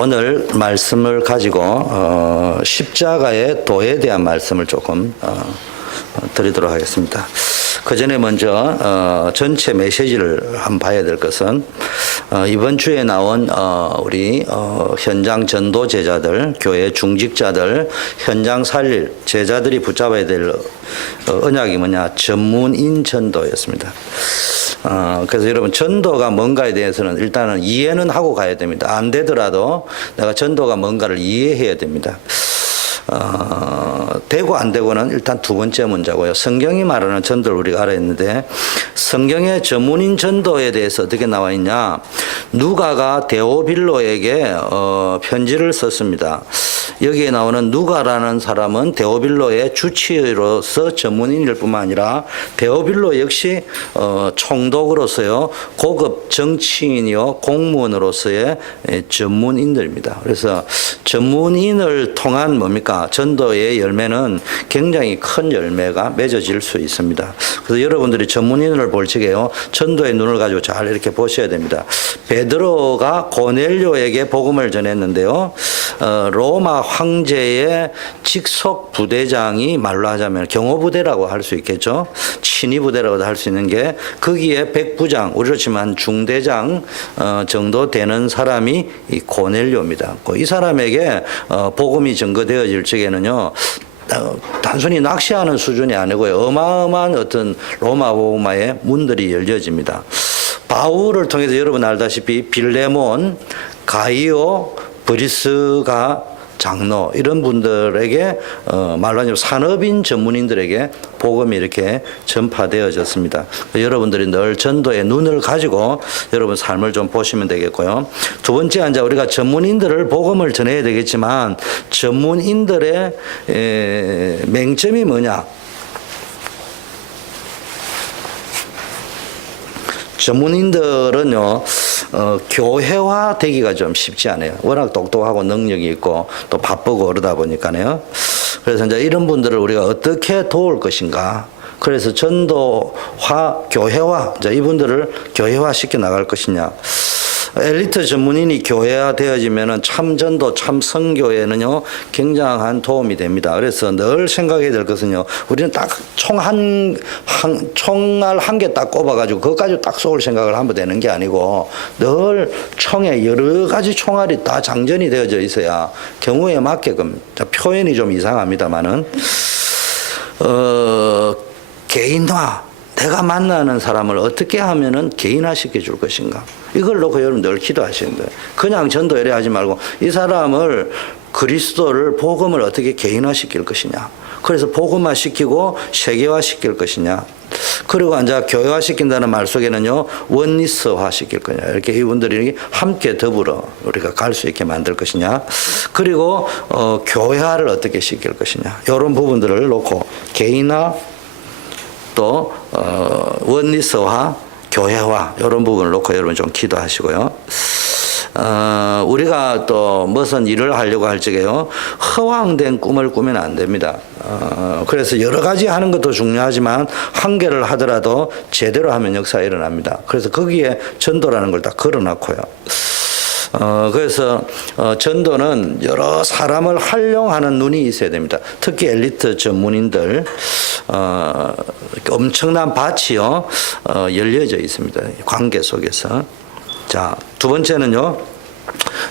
오늘 말씀을 가지고 십자가의 도에 대한 말씀을 조금 드리도록 하겠습니다. 그 전에 먼저 전체 메시지를 한번 봐야 될 것은 이번 주에 나온 우리 현장 전도 제자들, 교회 중직자들, 현장 살릴 제자들이 붙잡아야 될 언약이 뭐냐? 전문인 전도였습니다. 그래서 여러분 전도가 뭔가에 대해서는 일단은 이해는 하고 가야 됩니다. 안 되더라도 내가 전도가 뭔가를 이해해야 됩니다. 되고 안 되고는 일단 두 번째 문제고요. 성경이 말하는 전도를 우리가 알아야 했는데 성경의 전문인 전도에 대해서 어떻게 나와 있냐? 누가가 데오빌로에게 편지를 썼습니다. 여기에 나오는 누가라는 사람은 데오빌로의 주치의로서 전문인일 뿐만 아니라 데오빌로 역시 총독으로서요 고급 정치인이요 공무원으로서의 전문인들입니다. 그래서 전문인을 통한 뭡니까? 전도의 열매는 굉장히 큰 열매가 맺어질 수 있습니다. 그래서 여러분들이 전문인을 볼 적에요 전도의 눈을 가지고 잘 이렇게 보셔야 됩니다. 베드로가 고넬료에게 복음을 전했는데요 로마 황제의 직속 부대장이 말로 하자면 경호부대라고 할 수 있겠죠. 친위부대라고도 할 수 있는 게 거기에 백부장 우리로 치면 중대장 정도 되는 사람이 이 고넬료입니다. 이 사람에게 복음이 전거되어질 적에는요 단순히 낚시하는 수준이 아니고요 어마어마한 어떤 로마의 문들이 열려집니다. 바울을 통해서 여러분 알다시피 빌레몬, 가이오, 브리스가 장로 이런 분들에게 말로 하자면 산업인 전문인들에게 복음이 이렇게 전파되어졌습니다. 여러분들이 늘 전도의 눈을 가지고 여러분 삶을 좀 보시면 되겠고요. 두 번째 이제 우리가 전문인들을 복음을 전해야 되겠지만 전문인들의 맹점이 뭐냐? 전문인들은요 교회화 되기가 좀 쉽지 않아요. 워낙 똑똑하고 능력이 있고 또 바쁘고 그러다 보니까요. 그래서 이제 이런 분들을 우리가 어떻게 도울 것인가. 그래서 전도화, 교회화, 이제 이분들을 교회화 시켜 나갈 것이냐. 엘리트 전문인이 교회화 되어지면은 참 전도, 참 선교에는요 굉장한 도움이 됩니다. 그래서 늘 생각해야 될 것은요, 우리는 딱 총알 한 개 딱 꼽아가지고 그것까지 딱 쏠 생각을 하면 되는 게 아니고 늘 총에 여러 가지 총알이 다 장전이 되어져 있어야 경우에 맞게끔, 표현이 좀 이상합니다만은 개인화. 내가 만나는 사람을 어떻게 하면은 개인화 시켜줄 것인가. 이걸 놓고 여러분 늘 기도하시는 거예요. 그냥 전도 이래 하지 말고 이 사람을 그리스도를 복음을 어떻게 개인화 시킬 것이냐. 그래서 복음화 시키고 세계화 시킬 것이냐. 그리고 이제 교회화 시킨다는 말 속에는요 원리스화 시킬 거냐. 이렇게 이분들이 함께 더불어 우리가 갈 수 있게 만들 것이냐. 그리고 교회화를 어떻게 시킬 것이냐. 이런 부분들을 놓고 개인화 또 원리스화, 교회화 이런 부분을 놓고 여러분 좀 기도하시고요. 우리가 또 무슨 일을 하려고 할 적에요 허황된 꿈을 꾸면 안 됩니다. 그래서 여러 가지 하는 것도 중요하지만 한 개를 하더라도 제대로 하면 역사가 일어납니다. 그래서 거기에 전도라는 걸 다 걸어놓고요. 그래서 전도는 여러 사람을 활용하는 눈이 있어야 됩니다. 특히 엘리트 전문인들 엄청난 밭이요 열려져 있습니다. 관계 속에서. 자, 두 번째는요.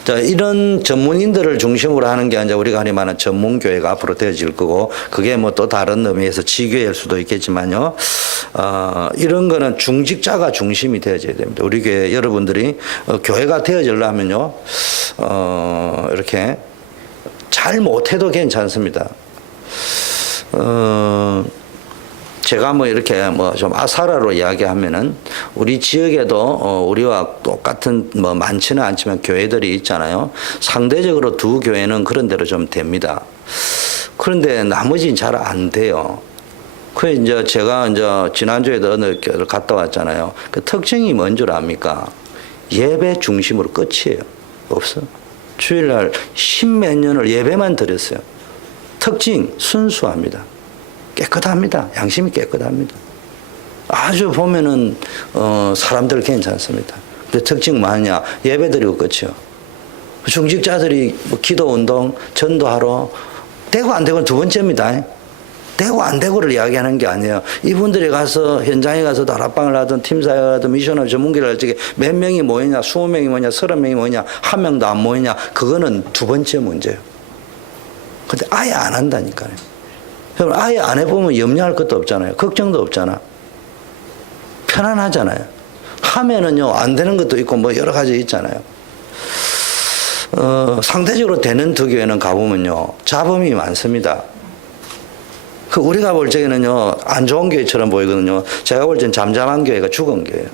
자, 이런 전문인들을 중심으로 하는 게 아니라 우리가 흔히 말하는 전문교회가 앞으로 되어질 거고, 그게 뭐 또 다른 의미에서 지교회일 수도 있겠지만요. 이런 거는 중직자가 중심이 되어져야 됩니다. 우리 교회 여러분들이 교회가 되어지려면요, 이렇게 잘 못해도 괜찮습니다. 제가 뭐 이렇게 뭐 좀 아사라로 이야기하면은 우리 지역에도 우리와 똑같은 뭐 많지는 않지만 교회들이 있잖아요. 상대적으로 두 교회는 그런 대로 좀 됩니다. 그런데 나머지는 잘 안 돼요. 그 이제 제가 이제 지난주에도 어느 교회를 갔다 왔잖아요. 그 특징이 뭔 줄 압니까? 예배 중심으로 끝이에요. 없어. 주일날 십몇 년을 예배만 드렸어요. 특징 순수합니다. 깨끗합니다. 양심이 깨끗합니다. 아주 보면은 사람들 괜찮습니다. 근데 특징 뭐냐? 예배 드리고 끝이요. 중직자들이 뭐 기도 운동, 전도하러 되고 안 되고는 두 번째입니다. 되고 안 되고를 이야기하는 게 아니에요. 이분들이 가서 현장에 가서 다락방을 하든 팀사에 하든 미션을 전문기를 할 적에 몇 명이 모이냐, 20명이 모이냐, 30명이 모이냐, 한 명도 안 모이냐, 그거는 두 번째 문제예요. 근데 아예 안 한다니까요. 여러분, 아예 안 해보면 염려할 것도 없잖아요. 걱정도 없잖아. 편안하잖아요. 하면은요, 안 되는 것도 있고 뭐 여러 가지 있잖아요. 상대적으로 되는 두 교회는 가보면요, 잡음이 많습니다. 그 우리가 볼 적에는요, 안 좋은 교회처럼 보이거든요. 제가 볼 때는 잠잠한 교회가 죽은 교회예요.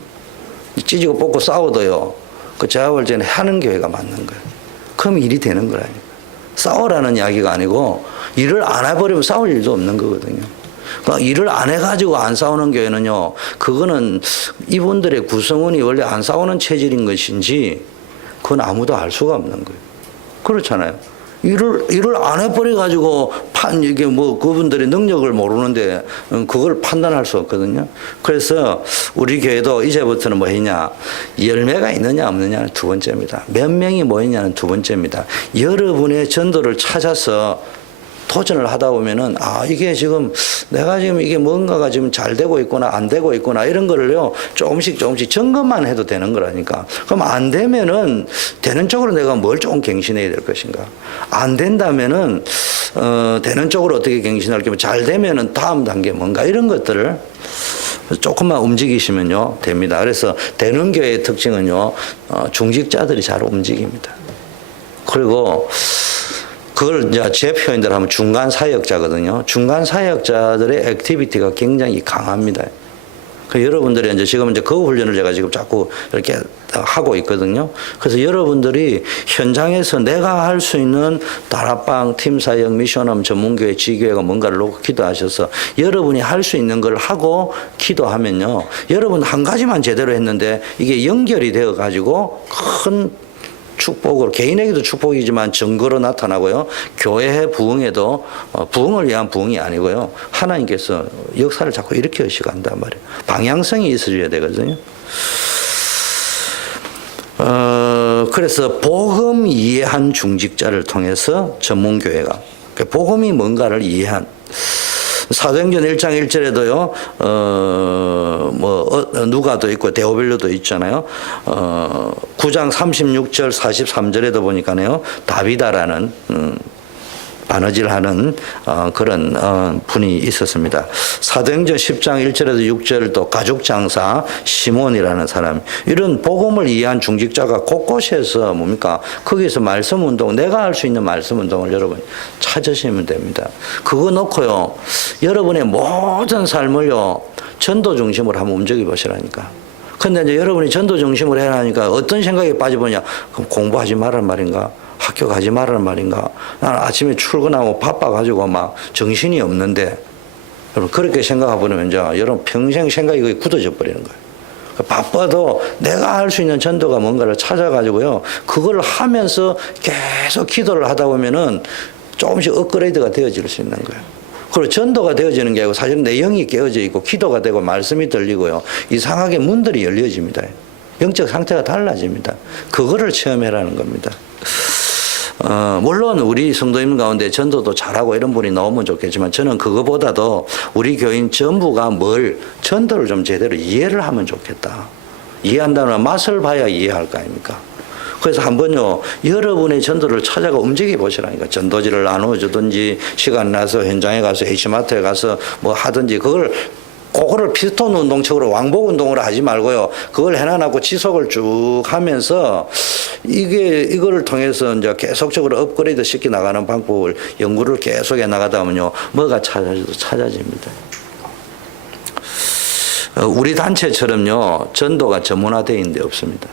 찢고 뽑고 싸워도요, 제가 볼 때는 하는 교회가 맞는 거예요. 그럼 일이 되는 거라니까. 싸우라는 이야기가 아니고, 일을 안 해버리면 싸울 일도 없는 거거든요. 그러니까 일을 안 해가지고 안 싸우는 교회는요, 그거는 이분들의 구성원이 원래 안 싸우는 체질인 것인지, 그건 아무도 알 수가 없는 거예요. 그렇잖아요. 일을 안 해버려가지고 이게 뭐 그분들의 능력을 모르는데 그걸 판단할 수 없거든요. 그래서 우리 교회도 이제부터는 뭐 했냐, 열매가 있느냐 없느냐는 두 번째입니다. 몇 명이 모이냐는 두 번째입니다. 여러분의 전도를 찾아서 도전을 하다 보면은, 이게 지금 내가 지금 이게 뭔가가 지금 잘 되고 있구나, 안 되고 있구나, 이런 거를요, 조금씩 점검만 해도 되는 거라니까. 그럼 안 되면은, 되는 쪽으로 내가 뭘 조금 갱신해야 될 것인가. 안 된다면은, 되는 쪽으로 어떻게 갱신할 게, 잘 되면은 다음 단계 뭔가, 이런 것들을 조금만 움직이시면요, 됩니다. 그래서 되는 교회의 특징은요, 중직자들이 잘 움직입니다. 그리고, 그걸 이제 제 표현대로 하면 중간 사역자거든요. 중간 사역자들의 액티비티가 굉장히 강합니다. 그 여러분들이 이제 지금 그 훈련을 제가 지금 자꾸 이렇게 하고 있거든요. 그래서 여러분들이 현장에서 내가 할 수 있는 다락방, 팀사역, 미션홈, 전문교회, 지교회가 뭔가를 놓고 기도하셔서 여러분이 할 수 있는 걸 하고 기도하면요, 여러분 한 가지만 제대로 했는데 이게 연결이 되어 가지고 큰 축복으로, 개인에게도 축복이지만 증거로 나타나고요, 교회의 부흥에도, 부흥을 위한 부흥이 아니고요, 하나님께서 역사를 자꾸 일으켜 간단 말이에요. 방향성이 있어줘야 되거든요. 그래서 복음 이해한 중직자를 통해서 전문교회가, 복음이 뭔가를 이해한, 사도행전 1장 1절에도요, 누가도 있고 데오빌로도 있잖아요. 9장 36절 43절에도 보니까요, 다비다라는 바느질하는 그런 분이 있었습니다. 사도행전 10장 1절에도 6절도 가죽장사 시몬이라는 사람, 이런 복음을 이해한 중직자가 곳곳에서 뭡니까? 거기서 말씀 운동, 내가 할 수 있는 말씀 운동을 여러분 찾으시면 됩니다. 그거 놓고요, 여러분의 모든 삶을요, 전도 중심으로 한번 움직여 보시라니까. 근데 이제 여러분이 전도 중심으로 해야 하니까 어떤 생각에 빠져보냐? 그럼 공부하지 말란 말인가? 학교 가지 말라는 말인가? 나는 아침에 출근하고 바빠가지고 막 정신이 없는데, 여러분 그렇게 생각해보면 이제 여러분 평생 생각이 거의 굳어져 버리는 거예요. 바빠도 내가 할 수 있는 전도가 뭔가를 찾아가지고요, 그걸 하면서 계속 기도를 하다 보면은 조금씩 업그레이드가 되어질 수 있는 거예요. 그리고 전도가 되어지는 게 아니고 사실은 내 영이 깨어져 있고 기도가 되고 말씀이 들리고요, 이상하게 문들이 열려집니다. 영적 상태가 달라집니다. 그거를 체험해라는 겁니다. 물론 우리 성도님 가운데 전도도 잘하고 이런 분이 나오면 좋겠지만, 저는 그거보다도 우리 교인 전부가 전도를 좀 제대로 이해를 하면 좋겠다. 이해한다는 맛을 봐야 이해할 거 아닙니까? 그래서 한번요, 여러분의 전도를 찾아가 움직여 보시라니까. 전도지를 나눠주든지, 시간 나서 현장에 가서 H마트에 가서 뭐 하든지, 그거를 피스톤 운동식으로 왕복 운동으로 하지 말고요, 그걸 해놔놓고 지속을 쭉 하면서 이거를 통해서 이제 계속적으로 업그레이드 시켜 나가는 방법을 연구를 계속 해 나가다 보면요, 뭐가 찾아집니다. 우리 단체처럼요, 전도가 전문화되어 있는 데 없습니다.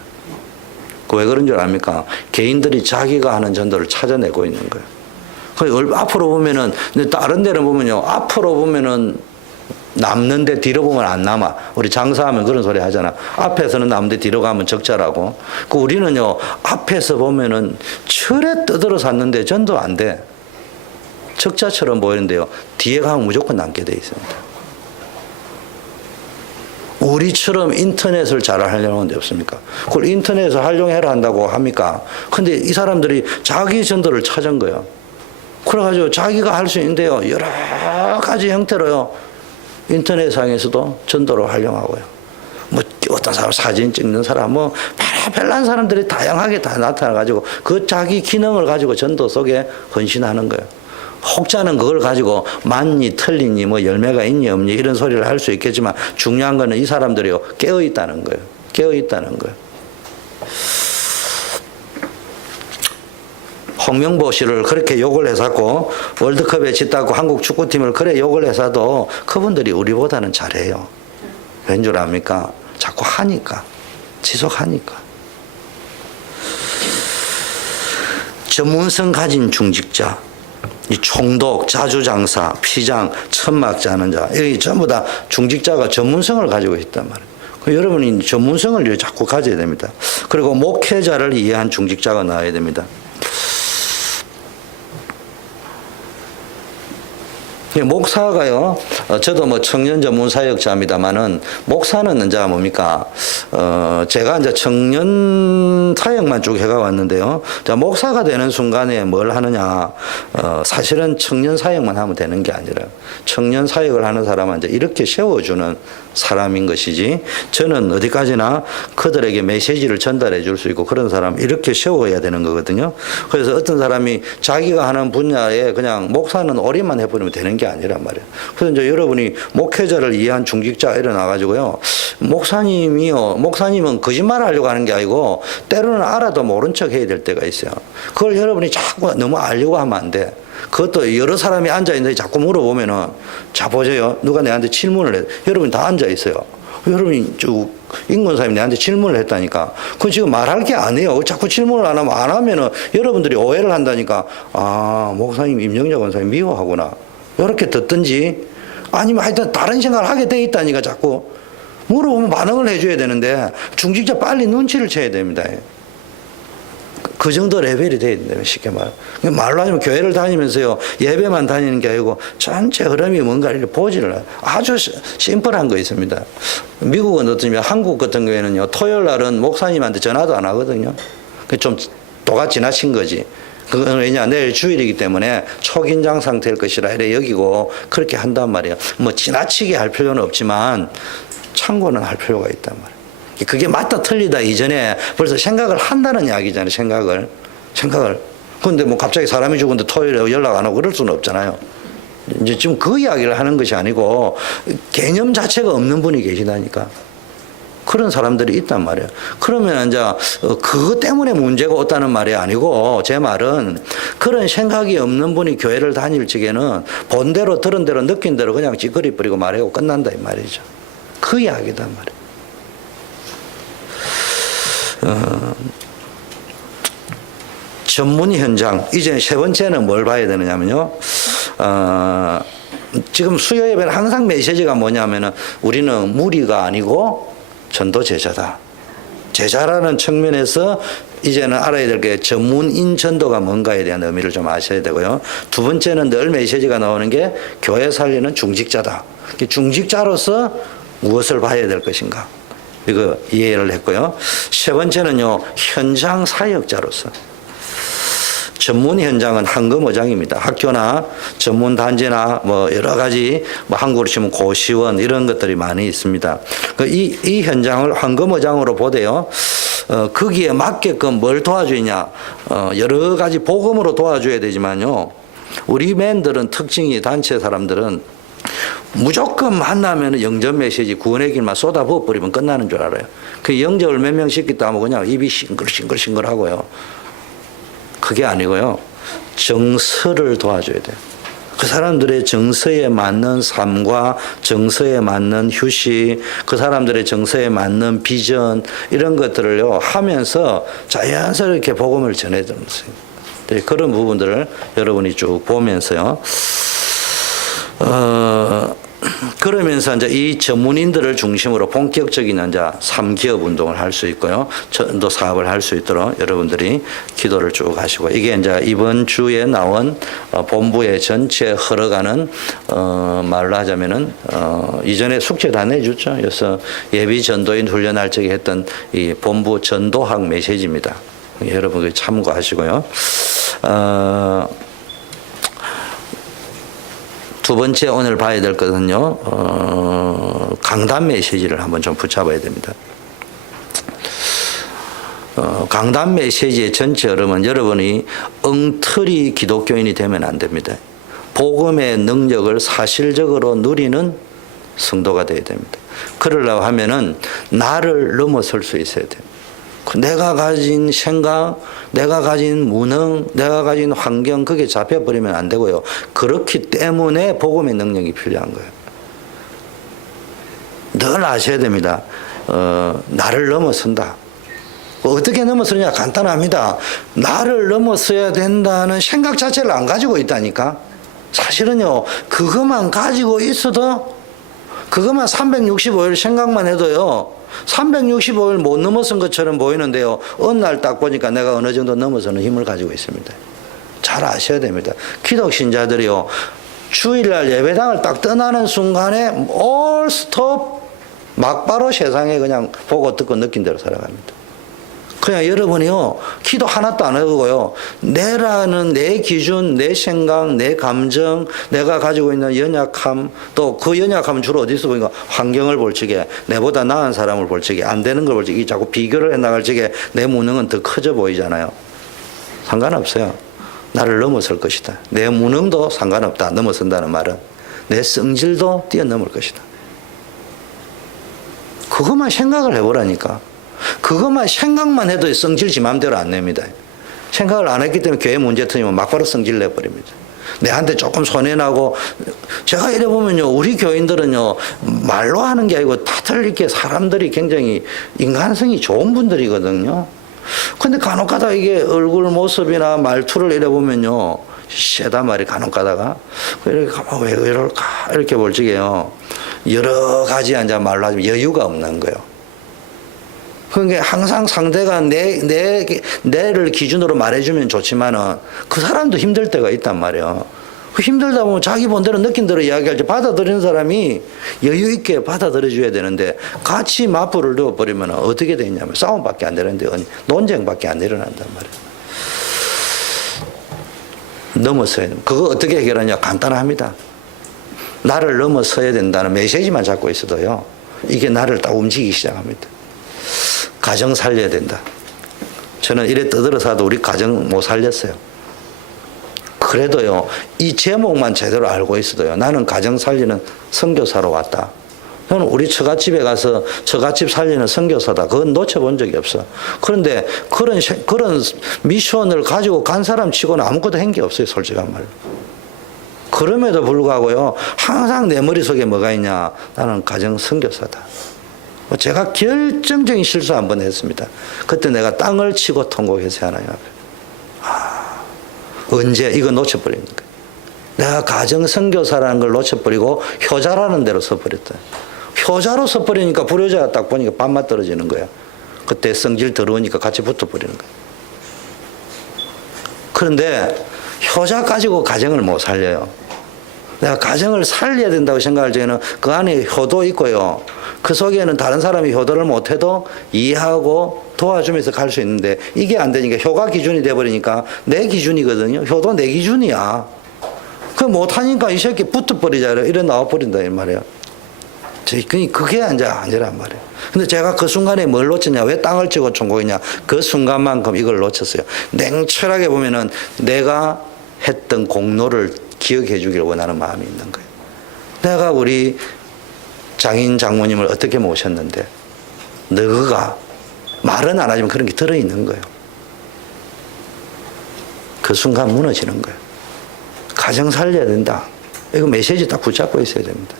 왜 그런 줄 압니까? 개인들이 자기가 하는 전도를 찾아내고 있는 거예요. 앞으로 보면은, 다른 데는 보면요, 앞으로 보면은 남는데 뒤로 보면 안 남아. 우리 장사하면 그런 소리 하잖아. 앞에서는 남는데 뒤로 가면 적자라고. 우리는요, 앞에서 보면은 철에 떠들어 샀는데 전도 안 돼. 적자처럼 보이는데요, 뒤에 가면 무조건 남게 돼 있습니다. 우리처럼 인터넷을 잘 활용하는 데 없습니까? 그걸 인터넷을 활용해라 한다고 합니까? 근데 이 사람들이 자기 전도를 찾은 거예요. 그래가지고 자기가 할 수 있는데요. 여러 가지 형태로요. 인터넷상에서도 전도를 활용하고요. 뭐 어떤 사람 사진 찍는 사람 뭐 별난 사람들이 다양하게 다 나타나가지고 그 자기 기능을 가지고 전도 속에 헌신하는 거예요. 혹자는 그걸 가지고 맞니 틀리니 뭐 열매가 있니 없니 이런 소리를 할 수 있겠지만 중요한 거는 이 사람들이요 깨어 있다는 거예요. 깨어 있다는 거예요. 홍명보 씨를 그렇게 욕을 해서고 월드컵에 짓다고 한국 축구팀을 그래 욕을 해서도 그분들이 우리보다는 잘해요. 왠 줄 압니까? 자꾸 하니까. 지속하니까. 전문성 가진 중직자, 이 총독, 자주장사, 피장, 천막자는 자, 여기 전부 다 중직자가 전문성을 가지고 있단 말이에요. 여러분이 전문성을 자꾸 가져야 됩니다. 그리고 목회자를 이해한 중직자가 나와야 됩니다. 목사가요, 저도 뭐 청년 전문 사역자입니다만은, 목사는 이제 뭡니까, 제가 이제 청년 사역만 쭉 해가 왔는데요. 목사가 되는 순간에 뭘 하느냐, 사실은 청년 사역만 하면 되는 게 아니라, 청년 사역을 하는 사람은 이제 이렇게 세워주는 사람인 것이지, 저는 어디까지나 그들에게 메시지를 전달해 줄 수 있고 그런 사람 이렇게 세워야 되는 거거든요. 그래서 어떤 사람이 자기가 하는 분야에 그냥 목사는 올인만 해버리면 되는 게 아니란 말이에요. 그래서 이제 여러분이 목회자를 이해한 중직자가 일어나가지고요, 목사님은 거짓말 하려고 하는 게 아니고 때로는 알아도 모른 척 해야 될 때가 있어요. 그걸 여러분이 자꾸 너무 알려고 하면 안 돼. 그것도 여러 사람이 앉아있는데 자꾸 물어보면은, 자, 보세요. 누가 내한테 질문을 해. 여러분이 다 앉아있어요. 여러분이 인권사님이 내한테 질문을 했다니까. 그건 지금 말할 게 아니에요. 자꾸 질문을 안 하면은 여러분들이 오해를 한다니까. 아, 목사님, 임영자 권사님 미워하구나. 이렇게 듣든지, 아니면 하여튼 다른 생각을 하게 돼 있다니까 자꾸. 물어보면 반응을 해줘야 되는데, 중직자 빨리 눈치를 채야 됩니다. 그 정도 레벨이 돼야 된다면 쉽게 말로 하면 교회를 다니면서요, 예배만 다니는 게 아니고 전체 흐름이 뭔가 이렇게 보지를 해요. 아주 심플한 거 있습니다. 미국은 어떠냐면 한국 같은 경우에는요, 토요일 날은 목사님한테 전화도 안 하거든요. 좀 도가 지나친 거지. 그건 왜냐, 내일 주일이기 때문에 초긴장 상태일 것이라 이래 여기고 그렇게 한단 말이에요. 뭐 지나치게 할 필요는 없지만 참고는 할 필요가 있단 말이에요. 그게 맞다 틀리다 이전에 벌써 생각을 한다는 이야기잖아요. 생각을. 그런데 뭐 갑자기 사람이 죽은데 토요일에 연락 안 하고 그럴 수는 없잖아요. 이제 지금 그 이야기를 하는 것이 아니고 개념 자체가 없는 분이 계시다니까. 그런 사람들이 있단 말이에요. 그러면 이제 그것 때문에 문제가 없다는 말이 아니고, 제 말은 그런 생각이 없는 분이 교회를 다닐 적에는 본 대로 들은 대로 느낀 대로 그냥 찌그리 뿌리고 말하고 끝난다 이 말이죠. 그 이야기단 말이에요. 전문 현장. 이제 세 번째는 뭘 봐야 되느냐면요. 지금 수요 예배는 항상 메시지가 뭐냐면은 우리는 무리가 아니고 전도 제자다. 제자라는 측면에서 이제는 알아야 될 게 전문인 전도가 뭔가에 대한 의미를 좀 아셔야 되고요. 두 번째는 늘 메시지가 나오는 게 교회 살리는 중직자다. 중직자로서 무엇을 봐야 될 것인가. 이거 이해를 했고요. 세 번째는요, 현장 사역자로서. 전문 현장은 황금어장입니다. 학교나 전문 단지나 뭐 여러 가지, 뭐 한국으로 치면 고시원 이런 것들이 많이 있습니다. 이 현장을 황금어장으로 보대요. 거기에 맞게끔 뭘 도와주냐. 여러 가지 복음으로 도와줘야 되지만요. 우리 맨들은 특징이, 단체 사람들은 무조건 만나면 영접 메시지 구원의 길만 쏟아 부어버리면 끝나는 줄 알아요. 그 영접을 몇 명 시켰다 하면 그냥 입이 싱글싱글 하고요. 그게 아니고요. 정서를 도와줘야 돼요. 그 사람들의 정서에 맞는 삶과 정서에 맞는 휴식, 그 사람들의 정서에 맞는 비전, 이런 것들을요 하면서 자연스럽게 복음을 전해주면서 그런 부분들을 여러분이 쭉 보면서요. 그러면서 이제 이 전문인들을 중심으로 본격적인 이제 3기업 운동을 할 수 있고요. 전도 사업을 할 수 있도록 여러분들이 기도를 쭉 하시고, 이게 이제 이번 주에 나온 본부의 전체 흘러가는 말로 하자면은 이전에 숙제 다 내줬죠. 그래서 예비 전도인 훈련할 적에 했던 이 본부 전도학 메시지입니다. 여러분 참고하시고요. 두 번째 오늘 봐야 될 것은요, 강단 메시지를 한번 좀 붙잡아야 됩니다. 강단 메시지의 전체 흐름은 여러분이 엉터리 기독교인이 되면 안 됩니다. 복음의 능력을 사실적으로 누리는 성도가 되어야 됩니다. 그러려고 하면은 나를 넘어설 수 있어야 돼요. 내가 가진 생각, 내가 가진 무능, 내가 가진 환경, 그게 잡혀버리면 안 되고요. 그렇기 때문에 복음의 능력이 필요한 거예요. 늘 아셔야 됩니다. 나를 넘어선다. 어떻게 넘어서냐? 간단합니다. 나를 넘어서야 된다는 생각 자체를 안 가지고 있다니까. 사실은요, 그것만 가지고 있어도, 그것만 365일 생각만 해도요, 365일 못 넘어선 것처럼 보이는데요, 어느 날 딱 보니까 내가 어느 정도 넘어서는 힘을 가지고 있습니다. 잘 아셔야 됩니다. 기독 신자들이요, 주일날 예배당을 딱 떠나는 순간에 올 스톱, 막바로 세상에 그냥 보고 듣고 느낀 대로 살아갑니다. 그냥 여러분이요, 기도 하나도 안 하고요, 내라는 내 기준, 내 생각, 내 감정, 내가 가지고 있는 연약함, 또 그 연약함은 주로 어디서 보니까 환경을 볼 적에, 내보다 나은 사람을 볼 적에, 안 되는 걸 볼 적에, 자꾸 비교를 해 나갈 적에 내 무능은 더 커져 보이잖아요. 상관없어요. 나를 넘어설 것이다. 내 무능도 상관없다. 넘어선다는 말은 내 성질도 뛰어넘을 것이다. 그것만 생각을 해보라니까. 그것만 생각만 해도 성질 지 맘대로 안 냅니다. 생각을 안 했기 때문에 교회 문제 터지면 막바로 성질 내버립니다. 내한테 조금 손해나고, 제가 이래 보면요, 우리 교인들은요, 말로 하는 게 아니고 다들 이렇게 사람들이 굉장히 인간성이 좋은 분들이거든요. 근데 간혹 가다가 이게 얼굴 모습이나 말투를 이래 보면요, 세다 말이 간혹 가다가, 이렇게 가만 왜 이럴까? 이렇게 볼 적에요, 여러 가지 앉아 말로 하지만 여유가 없는 거예요. 그러니까 항상 상대가 내를 기준으로 말해주면 좋지만은 그 사람도 힘들 때가 있단 말이에요. 그 힘들다 보면 자기 본대로 느낀 대로 이야기할 때 받아들이는 사람이 여유 있게 받아들여줘야 되는데, 같이 맞불을 넣어버리면 어떻게 되냐면 싸움밖에 안 되는데 논쟁밖에 안 일어난단 말이에요. 넘어서야 됩니다. 그거 어떻게 해결하냐? 간단합니다. 나를 넘어서야 된다는 메시지만 잡고 있어도요, 이게 나를 딱 움직이기 시작합니다. 가정 살려야 된다. 저는 이래 떠들어서도 우리 가정 못 살렸어요. 그래도요, 이 제목만 제대로 알고 있어도요, 나는 가정 살리는 선교사로 왔다. 저는 우리 처갓집에 가서 처갓집 살리는 선교사다. 그건 놓쳐본 적이 없어. 그런데 그런 미션을 가지고 간 사람 치고는 아무것도 한 게 없어요, 솔직한 말로. 그럼에도 불구하고요, 항상 내 머릿속에 뭐가 있냐? 나는 가정 선교사다. 제가 결정적인 실수 한 번 했습니다. 그때 내가 땅을 치고 통곡해서 하나님 앞에. 언제 이거 놓쳐버리는 거예요. 내가 가정 선교사라는 걸 놓쳐버리고 효자라는 데로 서버렸다. 효자로 서버리니까 불효자가 딱 보니까 밥맛 떨어지는 거야. 그때 성질 더러우니까 같이 붙어버리는 거야. 그런데 효자 가지고 가정을 못 살려요. 내가 가정을 살려야 된다고 생각할 적에는 그 안에 효도 있고요, 그 속에는 다른 사람이 효도를 못해도 이해하고 도와주면서 갈 수 있는데, 이게 안 되니까 효가 기준이 돼버리니까 내 기준이거든요. 효도 내 기준이야. 그 못하니까 이 새끼 붙어버리자 이래 나와버린다 이 말이에요. 그게 아니란 말이에요. 근데 제가 그 순간에 뭘 놓쳤냐? 왜 땅을 치고 천국이냐? 그 순간만큼 이걸 놓쳤어요. 냉철하게 보면은 내가 했던 공로를 기억해 주길 원하는 마음이 있는 거예요. 내가 우리 장인 장모님을 어떻게 모셨는데, 너가 말은 안 하지만 그런 게 들어있는 거예요. 그 순간 무너지는 거예요. 가정 살려야 된다. 이거 메시지 딱 붙잡고 있어야 됩니다.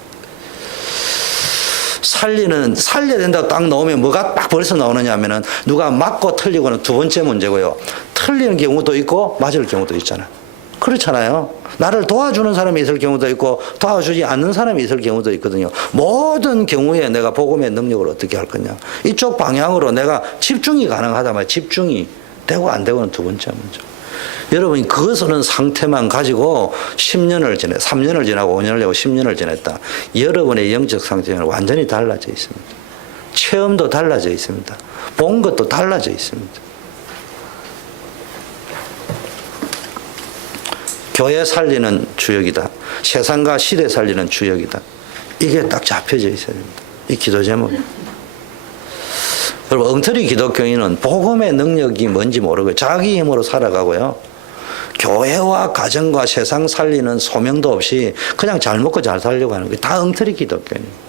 살려야 된다고 딱 나오면 뭐가 딱 벌써 나오느냐 하면은, 누가 맞고 틀리고는 두 번째 문제고요, 틀리는 경우도 있고 맞을 경우도 있잖아. 그렇잖아요. 나를 도와주는 사람이 있을 경우도 있고 도와주지 않는 사람이 있을 경우도 있거든요. 모든 경우에 내가 복음의 능력을 어떻게 할 거냐. 이쪽 방향으로 내가 집중이 가능하다 말이에요. 집중이 되고 안 되고는 두 번째 문제. 여러분이 그것은 상태만 가지고 10년을 지내, 3년을 지나고 5년을 지나고 10년을 지냈다. 여러분의 영적 상태는 완전히 달라져 있습니다. 체험도 달라져 있습니다. 본 것도 달라져 있습니다. 교회 살리는 주역이다. 세상과 시대 살리는 주역이다. 이게 딱 잡혀져 있어야 됩니다. 이 기도 제목. 여러분, 엉터리 기독교인은 복음의 능력이 뭔지 모르고 자기 힘으로 살아가고요. 교회와 가정과 세상 살리는 소명도 없이 그냥 잘 먹고 잘 살려고 하는 게 다 엉터리 기독교인이에요.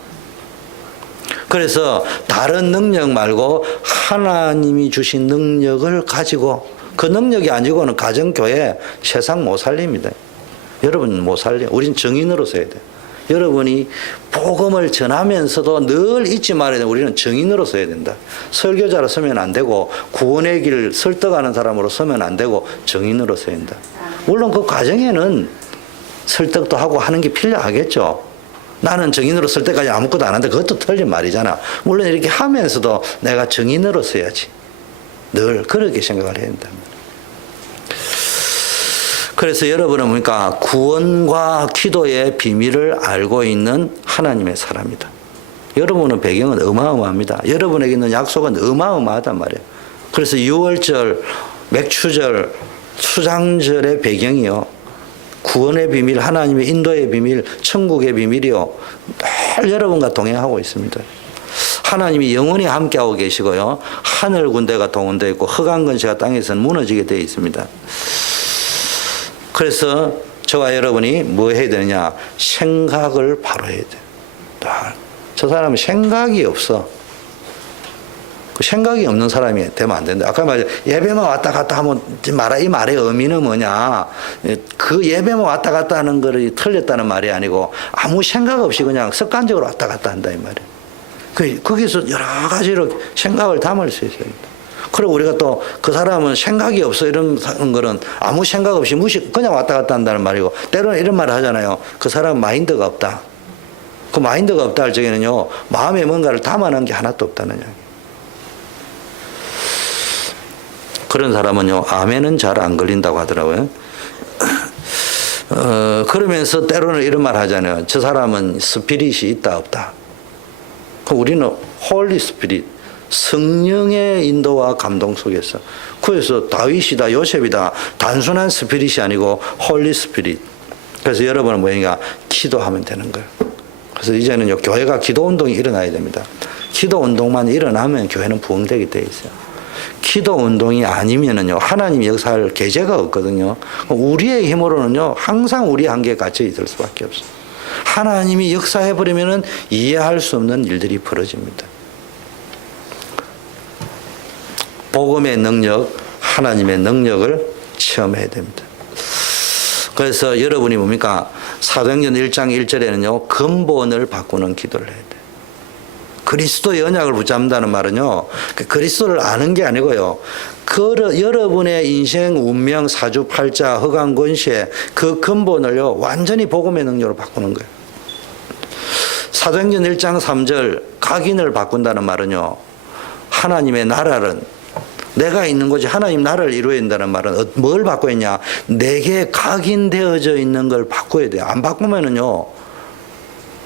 그래서 다른 능력 말고 하나님이 주신 능력을 가지고 그 능력이 아니고는 가정교회 세상 못 살립니다. 여러분 못 살려. 우린 정인으로서 해야 돼요. 여러분이 복음을 전하면서도 늘 잊지 말아야 돼요. 우리는 정인으로서 해야 된다. 설교자로 서면 안 되고 구원의 길을 설득하는 사람으로 서면 안 되고 정인으로서 해야 된다. 물론 그 과정에는 설득도 하고 하는 게 필요하겠죠. 나는 정인으로 설 때까지 아무것도 안 하는데 그것도 틀린 말이잖아. 물론 이렇게 하면서도 내가 정인으로 서야지. 늘 그렇게 생각을 해야 된다. 그래서 여러분은 그러니까 구원과 기도의 비밀을 알고 있는 하나님의 사람이다. 여러분의 배경은 어마어마합니다. 여러분에게 있는 약속은 어마어마하단 말이에요. 그래서 6월절, 맥추절, 수장절의 배경이요. 구원의 비밀, 하나님의 인도의 비밀, 천국의 비밀이요. 늘 여러분과 동행하고 있습니다. 하나님이 영원히 함께하고 계시고요. 하늘 군대가 동원되어 있고 흑암 근세가 땅에서는 무너지게 되어 있습니다. 그래서 저와 여러분이 뭐 해야 되느냐? 생각을 바로 해야 돼요. 저 사람은 생각이 없어. 그 생각이 없는 사람이 되면 안 된다. 아까 말했죠. 예배만 왔다 갔다 하면 이 말의 의미는 뭐냐? 그 예배만 왔다 갔다 하는 것이 틀렸다는 말이 아니고 아무 생각 없이 그냥 습관적으로 왔다 갔다 한다 이 말이에요. 거기서 여러 가지로 생각을 담을 수 있어요. 그리고 우리가 또 그 사람은 생각이 없어 이런 거는 아무 생각 없이 그냥 왔다 갔다 한다는 말이고 때로는 이런 말을 하잖아요. 그 사람은 마인드가 없다. 그 마인드가 없다 할 적에는요. 마음에 뭔가를 담아놓은 게 하나도 없다는 이야기. 그런 사람은요. 아멘은 잘 안 걸린다고 하더라고요. 그러면서 때로는 이런 말 하잖아요. 저 사람은 스피릿이 있다 없다. 우리는 홀리 스피릿. 성령의 인도와 감동 속에서. 그래서 다윗이다 요셉이다 단순한 스피릿이 아니고 홀리 스피릿. 그래서 여러분은 뭐니까 기도하면 되는 거예요. 그래서 이제는요 교회가 기도 운동이 일어나야 됩니다. 기도 운동만 일어나면 교회는 부흥되게 돼 있어요. 기도 운동이 아니면은요 하나님이 역사할 계제가 없거든요. 우리의 힘으로는요 항상 우리 한계에 갇혀 있을 수밖에 없어요. 하나님이 역사해 버리면은 이해할 수 없는 일들이 벌어집니다. 복음의 능력, 하나님의 능력을 체험해야 됩니다. 그래서 여러분이 뭡니까? 사도행전 1장 1절에는요, 근본을 바꾸는 기도를 해야 돼요. 그리스도의 언약을 붙잡는다는 말은요, 그리스도를 아는 게 아니고요, 여러분의 인생, 운명, 사주팔자, 흑암 권세, 그 근본을요, 완전히 복음의 능력으로 바꾸는 거예요. 사도행전 1장 3절, 각인을 바꾼다는 말은요, 하나님의 나라는 내가 있는 곳이 하나님 나라를 이루어야 된다는 말은 뭘 바꿔야 했냐? 내게 각인되어져 있는 걸 바꿔야 돼요. 안 바꾸면은요,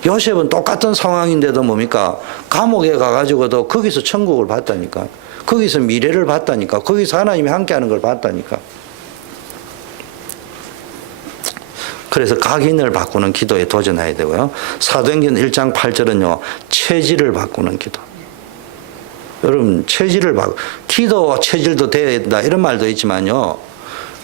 요셉은 똑같은 상황인데도 뭡니까? 감옥에 가가지고도 거기서 천국을 봤다니까. 거기서 미래를 봤다니까. 거기서 하나님이 함께하는 걸 봤다니까. 그래서 각인을 바꾸는 기도에 도전해야 되고요. 사도행전 1장 8절은요, 체질을 바꾸는 기도. 여러분, 체질을 기도와 체질도 돼야 된다 이런 말도 있지만요,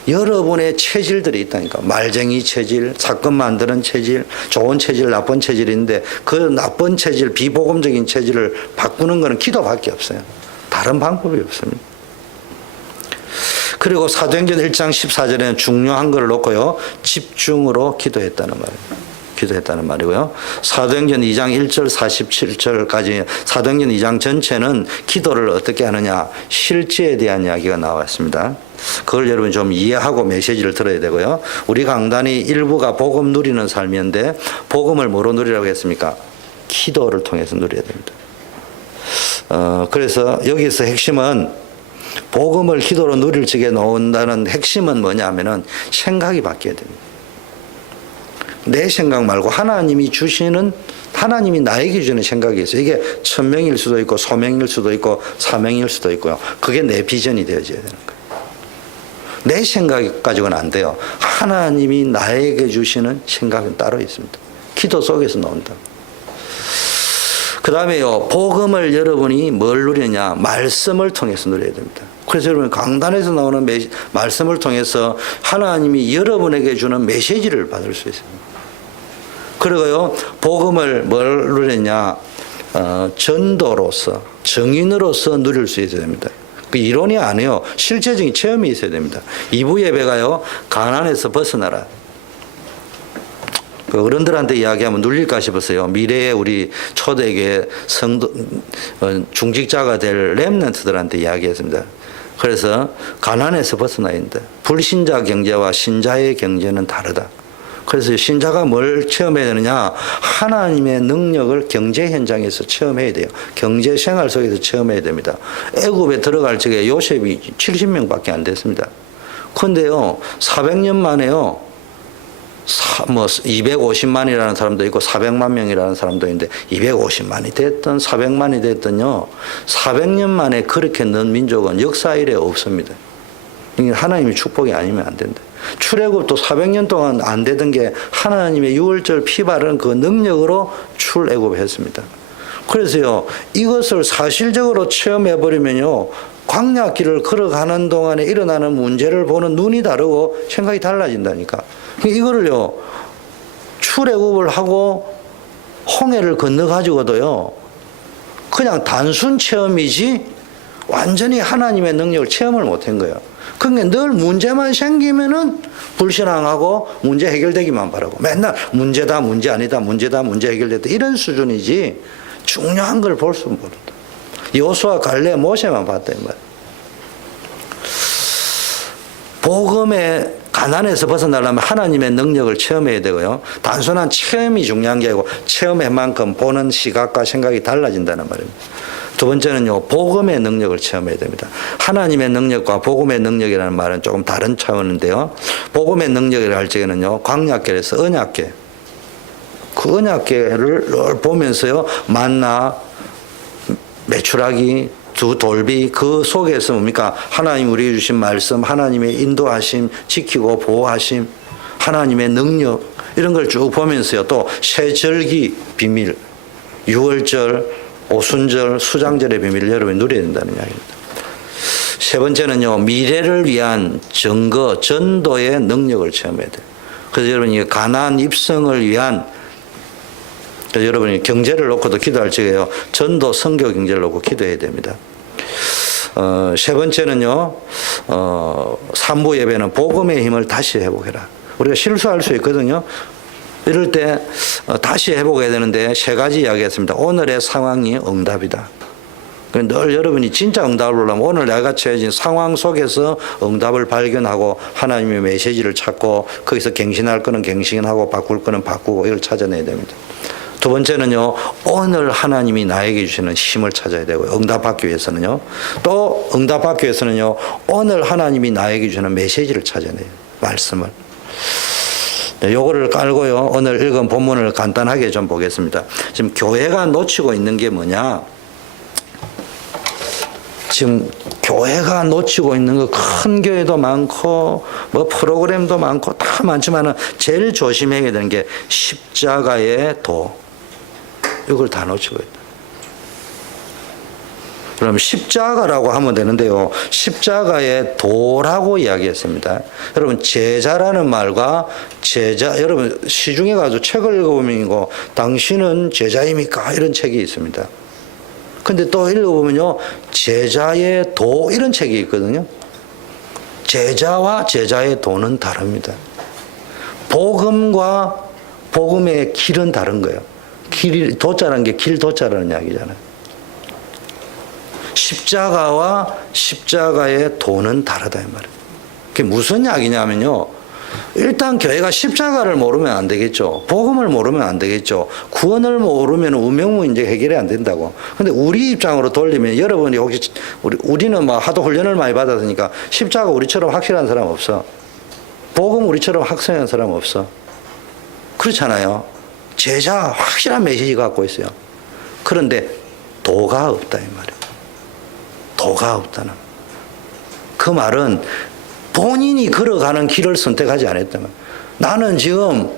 여러분의 체질들이 있다니까. 말쟁이 체질, 사건 만드는 체질, 좋은 체질, 나쁜 체질인데 그 나쁜 체질, 비복음적인 체질을 바꾸는 것은 기도밖에 없어요. 다른 방법이 없습니다. 그리고 사도행전 1장 14절에는 중요한 걸 놓고요, 집중으로 기도했다는 말이에요. 기도했다는 말이고요. 사도행전 2장 1절 47절까지 사도행전 2장 전체는 기도를 어떻게 하느냐 실제에 대한 이야기가 나와 있습니다. 그걸 여러분 좀 이해하고 메시지를 들어야 되고요. 우리 강단이 일부가 복음 누리는 삶인데 복음을 뭐로 누리라고 했습니까? 기도를 통해서 누려야 됩니다. 그래서 여기서 핵심은 복음을 기도로 누릴 적에 놓는다는 핵심은 뭐냐면은 생각이 바뀌어야 됩니다. 내 생각 말고 하나님이 주시는 하나님이 나에게 주는 생각이 있어요. 이게 천명일 수도 있고 소명일 수도 있고 사명일 수도 있고요. 그게 내 비전이 되어져야 되는 거예요. 내 생각 가지고는 안 돼요. 하나님이 나에게 주시는 생각은 따로 있습니다. 기도 속에서 나온다. 그 다음에요, 복음을 여러분이 뭘 누리냐? 말씀을 통해서 누려야 됩니다. 그래서 여러분 강단에서 나오는 말씀을 통해서 하나님이 여러분에게 주는 메시지를 받을 수 있습니다. 그리고요, 복음을 뭘 누리냐? 전도로서, 증인으로서 누릴 수 있어야 됩니다. 그 이론이 아니에요. 실제적인 체험이 있어야 됩니다. 2부 예배가요, 가난에서 벗어나라. 그 어른들한테 이야기하면 눌릴까 싶었어요. 미래에 우리 초대교회 성도, 중직자가 될 렘넌트들한테 이야기했습니다. 그래서 가난에서 벗어나야 된다. 불신자 경제와 신자의 경제는 다르다. 그래서 신자가 뭘 체험해야 되느냐? 하나님의 능력을 경제 현장에서 체험해야 돼요. 경제 생활 속에서 체험해야 됩니다. 애굽에 들어갈 적에 요셉이 70명밖에 안 됐습니다. 그런데요, 400년 만에요, 250만이라는 사람도 있고 400만 명이라는 사람도 있는데 250만이 됐든 400만이 됐든요, 400년 만에 그렇게 는 민족은 역사 이래 없습니다. 이게 하나님의 축복이 아니면 안 된다. 출애굽도 400년 동안 안 되던 게 하나님의 유월절 피 바른 그 능력으로 출애굽했습니다. 그래서요, 이것을 사실적으로 체험해 버리면요, 광야길을 걸어가는 동안에 일어나는 문제를 보는 눈이 다르고 생각이 달라진다니까. 이거를요, 출애굽을 하고 홍해를 건너가지고도요, 그냥 단순 체험이지 완전히 하나님의 능력을 체험을 못한 거예요. 그러니까 늘 문제만 생기면은 불신앙하고 문제 해결되기만 바라고, 맨날 문제다 문제 아니다 문제다 문제 해결됐다 이런 수준이지 중요한 걸 볼 수 모른다. 여호수아 갈렙 모세만 봤다 이 말이에요. 복음의 가난에서 벗어나려면 하나님의 능력을 체험해야 되고요. 단순한 체험이 중요한 게 아니고 체험한 만큼 보는 시각과 생각이 달라진다는 말입니다. 두 번째는요, 복음의 능력을 체험해야 됩니다. 하나님의 능력과 복음의 능력이라는 말은 조금 다른 차원인데요. 복음의 능력이라 할 적에는요, 광야길에서 언약궤, 그 언약궤를 보면서요, 만나, 메추라기, 두 돌비, 그 속에서 뭡니까? 하나님 우리에게 주신 말씀, 하나님의 인도하심, 지키고 보호하심, 하나님의 능력, 이런 걸 쭉 보면서요, 또 세절기 비밀, 유월절, 오순절, 수장절의 비밀을 여러분이 누려야 된다는 이야기입니다. 세 번째는요, 미래를 위한 증거, 전도의 능력을 체험해야 돼요. 그래서 여러분이 가나안 입성을 위한, 여러분이 경제를 놓고도 기도할 적에요, 전도, 선교 경제를 놓고 기도해야 됩니다. 세 번째는요, 3부 예배는 복음의 힘을 다시 회복해라. 우리가 실수할 수 있거든요. 이럴 때 다시 회복해야 되는데 세 가지 이야기했습니다. 오늘의 상황이 응답이다. 늘 여러분이 진짜 응답을 보려면 오늘 내가 처해진 상황 속에서 응답을 발견하고 하나님의 메시지를 찾고 거기서 갱신할 거는 갱신하고 바꿀 거는 바꾸고 이걸 찾아내야 됩니다. 두 번째는요, 오늘 하나님이 나에게 주시는 힘을 찾아야 되고요. 응답받기 위해서는요. 또 응답받기 위해서는요, 오늘 하나님이 나에게 주시는 메시지를 찾아내요. 말씀을. 요거를 깔고요, 오늘 읽은 본문을 간단하게 좀 보겠습니다. 지금 교회가 놓치고 있는 게 뭐냐? 지금 교회가 놓치고 있는 거, 큰 교회도 많고 뭐 프로그램도 많고 다 많지만은 제일 조심해야 되는 게 십자가의 도, 이걸 다 놓치고 있다. 그럼 십자가라고 하면 되는데요, 십자가의 도라고 이야기했습니다. 여러분, 제자라는 말과 제자, 여러분 시중에 가서 책을 읽어보면 이거 당신은 제자입니까? 이런 책이 있습니다. 근데 또 읽어보면요, 제자의 도, 이런 책이 있거든요. 제자와 제자의 도는 다릅니다. 복음과 복음의 길은 다른 거예요. 길이 도자라는 게 길 도자라는 이야기잖아요. 십자가와 십자가의 도는 다르다 이 말이에요. 그게 무슨 이야기냐면요. 일단 교회가 십자가를 모르면 안 되겠죠. 복음을 모르면 안 되겠죠. 구원을 모르면 우명우인제 해결이 안 된다고. 근데 우리 입장으로 돌리면 여러분이 혹시 우리는 막 하도 훈련을 많이 받았으니까 십자가 우리처럼 확실한 사람 없어. 복음 우리처럼 확실한 사람 없어. 그렇잖아요. 제자 확실한 메시지 갖고 있어요. 그런데 도가 없다 이 말이에요. 도가 없다는. 그 말은 본인이 걸어가는 길을 선택하지 않았다면 나는 지금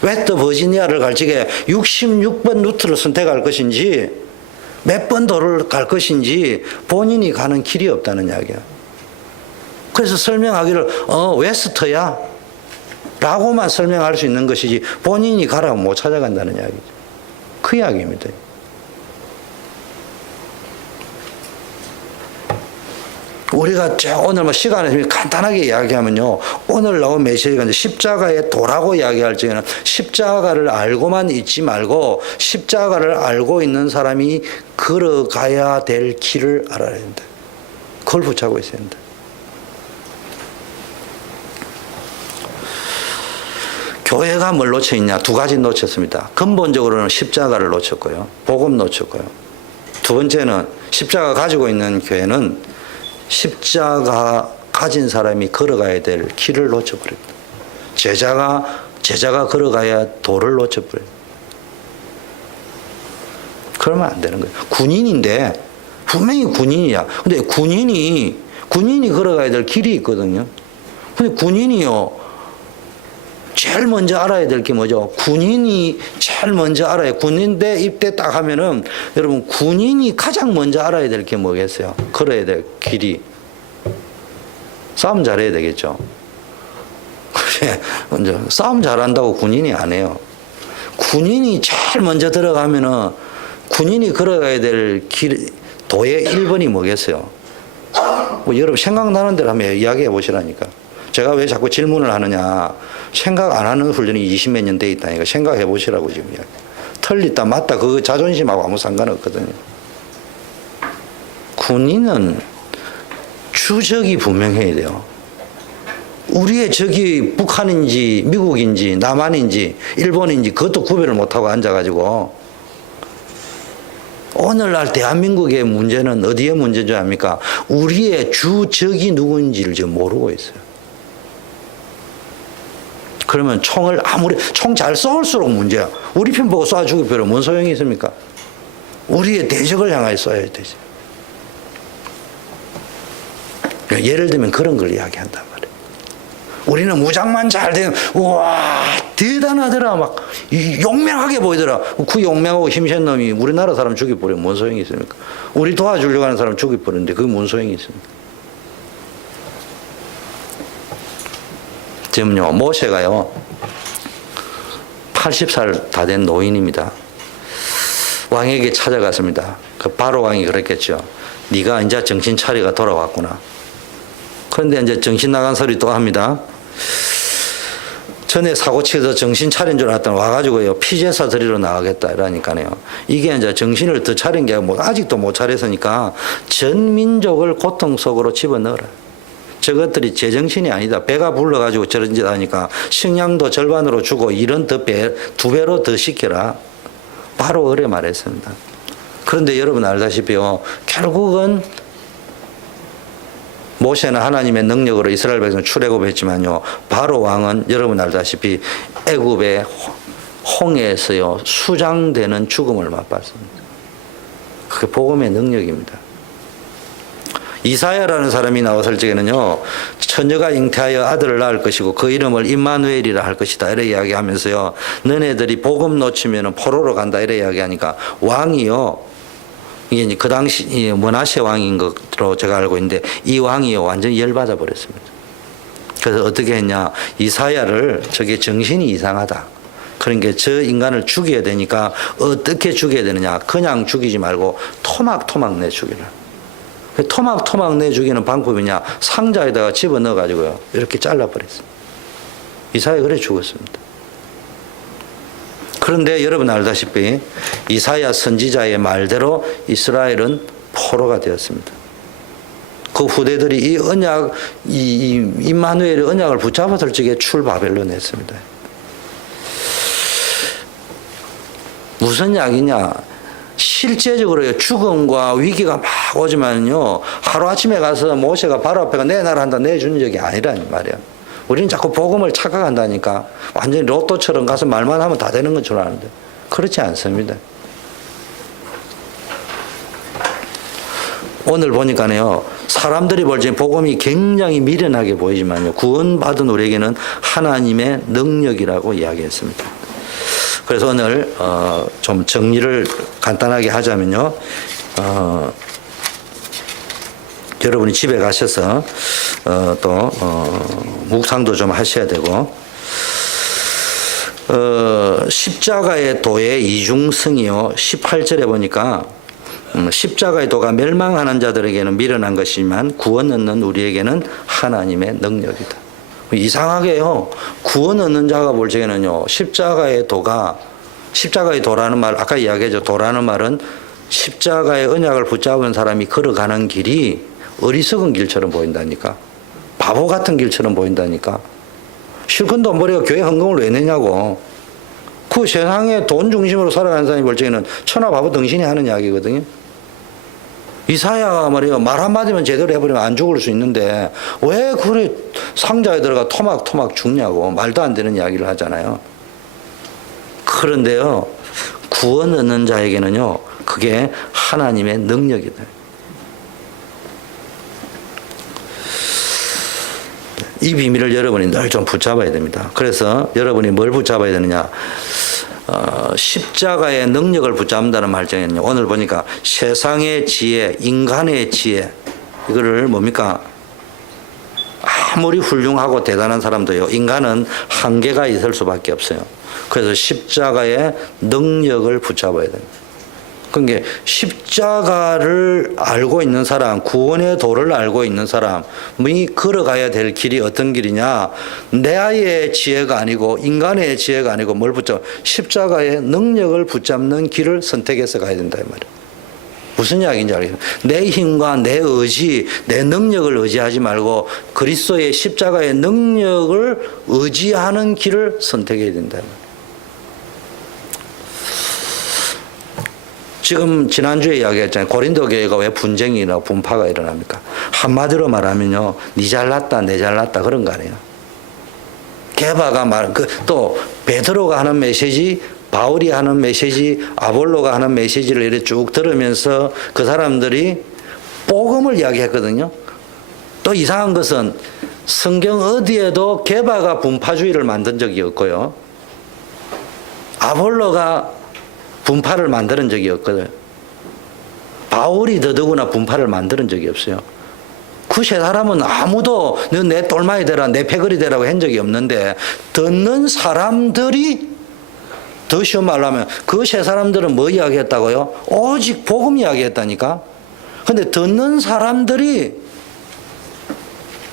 웨스트 버지니아를 갈 적에 66번 루트를 선택할 것인지 몇 번 도를 갈 것인지 본인이 가는 길이 없다는 이야기야. 그래서 설명하기를 웨스트야 라고만 설명할 수 있는 것이지 본인이 가라면 못 찾아간다는 이야기죠. 그 이야기입니다. 우리가 오늘 시간에 간단하게 이야기하면요. 오늘 나온 메시지가 이제 십자가의 도라고 이야기할 적에는 십자가를 알고만 있지 말고 십자가를 알고 있는 사람이 걸어가야 될 길을 알아야 된다. 그걸 붙잡고 있어야 된다. 교회가 뭘 놓쳐 있냐? 두 가지 놓쳤습니다. 근본적으로는 십자가를 놓쳤고요. 복음 놓쳤고요. 두 번째는 십자가 가지고 있는 교회는 십자가 가진 사람이 걸어가야 될 길을 놓쳐버립니다. 제자가 걸어가야 도를 놓쳐버려요. 그러면 안 되는 거예요. 군인인데 분명히 군인이야. 근데 군인이 걸어가야 될 길이 있거든요. 근데 군인이요. 제일 먼저 알아야 될 게 뭐죠? 군인이 제일 먼저 알아야 군인대 입대 딱 하면은 여러분 군인이 가장 먼저 알아야 될 게 뭐겠어요? 걸어야 될 길이 싸움 잘해야 되겠죠. 먼저 싸움 잘한다고 군인이 안 해요. 군인이 제일 먼저 들어가면은 군인이 걸어가야 될 길 도의 1번이 뭐겠어요? 뭐 여러분 생각나는 대로 한번 이야기해 보시라니까. 제가 왜 자꾸 질문을 하느냐. 생각 안 하는 훈련이 20몇 년 돼 있다니까. 생각해 보시라고 지금 이야기. 틀리다 맞다 그거 자존심하고 아무 상관없거든요. 군인은 주적이 분명해야 돼요. 우리의 적이 북한인지 미국인지 남한인지 일본인지 그것도 구별을 못하고 앉아가지고 오늘날 대한민국의 문제는 어디에 문제인지 압니까? 우리의 주적이 누구인지를 지금 모르고 있어요. 그러면 총을 아무리 총 잘 쏠수록 문제야. 우리 편 보고 쏴 죽이면 뭔 소용이 있습니까? 우리의 대적을 향하여 쏴야 되지. 예를 들면 그런 걸 이야기한단 말이에요. 우리는 무장만 잘 되면 우와 대단하더라 막 용맹하게 보이더라. 그 용맹하고 힘센 놈이 우리나라 사람 죽여버리면 뭔 소용이 있습니까? 우리 도와주려고 하는 사람 죽여버리는데 그게 뭔 소용이 있습니까? 지금요 모세가요 80살 다 된 노인입니다. 왕에게 찾아갔습니다. 그 바로 왕이 그랬겠죠. 네가 이제 정신 차리가 돌아왔구나. 그런데 이제 정신 나간 소리 또 합니다. 전에 사고 치서 정신 차린 줄 알았더니 와가지고요 피제사 드리러 나가겠다 이러니까요. 이게 이제 정신을 더 차린 게 뭐 아직도 못 차렸으니까 전 민족을 고통 속으로 집어넣어라. 저것들이 제정신이 아니다. 배가 불러가지고 저런 짓 하니까 식량도 절반으로 주고 일은 두 배로 더 시켜라. 바로 그래 말했습니다. 그런데 여러분 알다시피요. 결국은 모세는 하나님의 능력으로 이스라엘 백성 출애굽했지만요. 바로 왕은 여러분 알다시피 애굽의 홍해에서요. 수장되는 죽음을 맛봤습니다. 그게 복음의 능력입니다. 이사야라는 사람이 나왔을 적에는요, 처녀가 잉태하여 아들을 낳을 것이고 그 이름을 임마누엘이라 할 것이다. 이래 이야기하면서요, 너네들이 복음 놓치면 포로로 간다. 이래 이야기하니까 왕이요, 이게 이제 그 당시 므낫세 왕인 것으로 제가 알고 있는데 이 왕이요 완전히 열받아 버렸습니다. 그래서 어떻게 했냐, 이사야를 저게 정신이 이상하다. 그러니까 저 인간을 죽여야 되니까 어떻게 죽여야 되느냐, 그냥 죽이지 말고 토막토막 내 죽이라. 토막토막 내 죽이는 방법이냐, 상자에다가 집어넣어가지고요 이렇게 잘라버렸습니다. 이사야 그래 죽었습니다. 그런데 여러분 알다시피 이사야 선지자의 말대로 이스라엘은 포로가 되었습니다. 그 후대들이 이 언약, 이 임마누엘의 언약을 붙잡았을 적에 출바벨론에 했습니다. 무슨 약이냐? 실제적으로 죽음과 위기가 막 오지만요, 하루아침에 가서 모세가 바로 앞에 내 나라 한다 내주는 적이 아니란 말이야. 우리는 자꾸 복음을 착각한다니까. 완전히 로또처럼 가서 말만 하면 다 되는 건 줄 아는데 그렇지 않습니다. 오늘 보니까요, 사람들이 볼 때 복음이 굉장히 미련하게 보이지만요, 구원받은 우리에게는 하나님의 능력이라고 이야기했습니다. 그래서 오늘 좀 정리를 간단하게 하자면요, 여러분이 집에 가셔서 또 묵상도 좀 하셔야 되고, 십자가의 도의 이중성이요, 18절에 보니까 십자가의 도가 멸망하는 자들에게는 미련한 것이지만 구원 얻는 우리에게는 하나님의 능력이다. 이상하게요, 구원 얻는 자가 볼 적에는요, 십자가의 도라는 말, 아까 이야기했죠. 도라는 말은 십자가의 언약을 붙잡은 사람이 걸어가는 길이 어리석은 길처럼 보인다니까. 바보 같은 길처럼 보인다니까. 실컷 돈 벌이가 교회 헌금을 왜 내냐고. 그 세상에 돈 중심으로 살아가는 사람이 볼 적에는 천하 바보 등신이 하는 이야기거든요. 이사야가 말이에요, 말 한마디만 제대로 해버리면 안 죽을 수 있는데 왜 그래 상자에 들어가 토막토막 죽냐고 말도 안 되는 이야기를 하잖아요. 그런데요, 구원 얻는 자에게는요, 그게 하나님의 능력이다. 이 비밀을 여러분이 늘 좀 붙잡아야 됩니다. 그래서 여러분이 뭘 붙잡아야 되느냐? 십자가의 능력을 붙잡는다는 말정에는요, 오늘 보니까 세상의 지혜, 인간의 지혜, 이거를 뭡니까? 아무리 훌륭하고 대단한 사람도요, 인간은 한계가 있을 수밖에 없어요. 그래서 십자가의 능력을 붙잡아야 됩니다. 그러니까 십자가를 알고 있는 사람, 구원의 도를 알고 있는 사람이 걸어가야 될 길이 어떤 길이냐? 내의 지혜가 아니고 인간의 지혜가 아니고 뭘 붙잡아? 십자가의 능력을 붙잡는 길을 선택해서 가야 된다 이 말이에요. 무슨 이야기인지 알겠어요? 내 힘과 내 의지, 내 능력을 의지하지 말고 그리스도의 십자가의 능력을 의지하는 길을 선택해야 된다 이 말이에요. 지금 지난주에 이야기했잖아요. 고린도 교회가 왜 분쟁이나 분파가 일어납니까? 한마디로 말하면요, 니 잘났다 내 잘났다 그런 거 아니에요. 게바가 또 베드로가 하는 메시지, 바울이 하는 메시지, 아볼로가 하는 메시지를 이렇게 쭉 들으면서 그 사람들이 복음을 이야기했거든요. 또 이상한 것은 성경 어디에도 게바가 분파주의를 만든 적이 없고요, 아볼로가 분파를 만드는 적이 없거든요. 바울이 더더구나 분파를 만드는 적이 없어요. 그 세 사람은 아무도 너 내 똘마이 되라, 내 패거리 되라고 한 적이 없는데, 듣는 사람들이, 더 쉬운 말로 하면 그 세 사람들은 뭐 이야기했다고요? 오직 복음 이야기했다니까. 근데 듣는 사람들이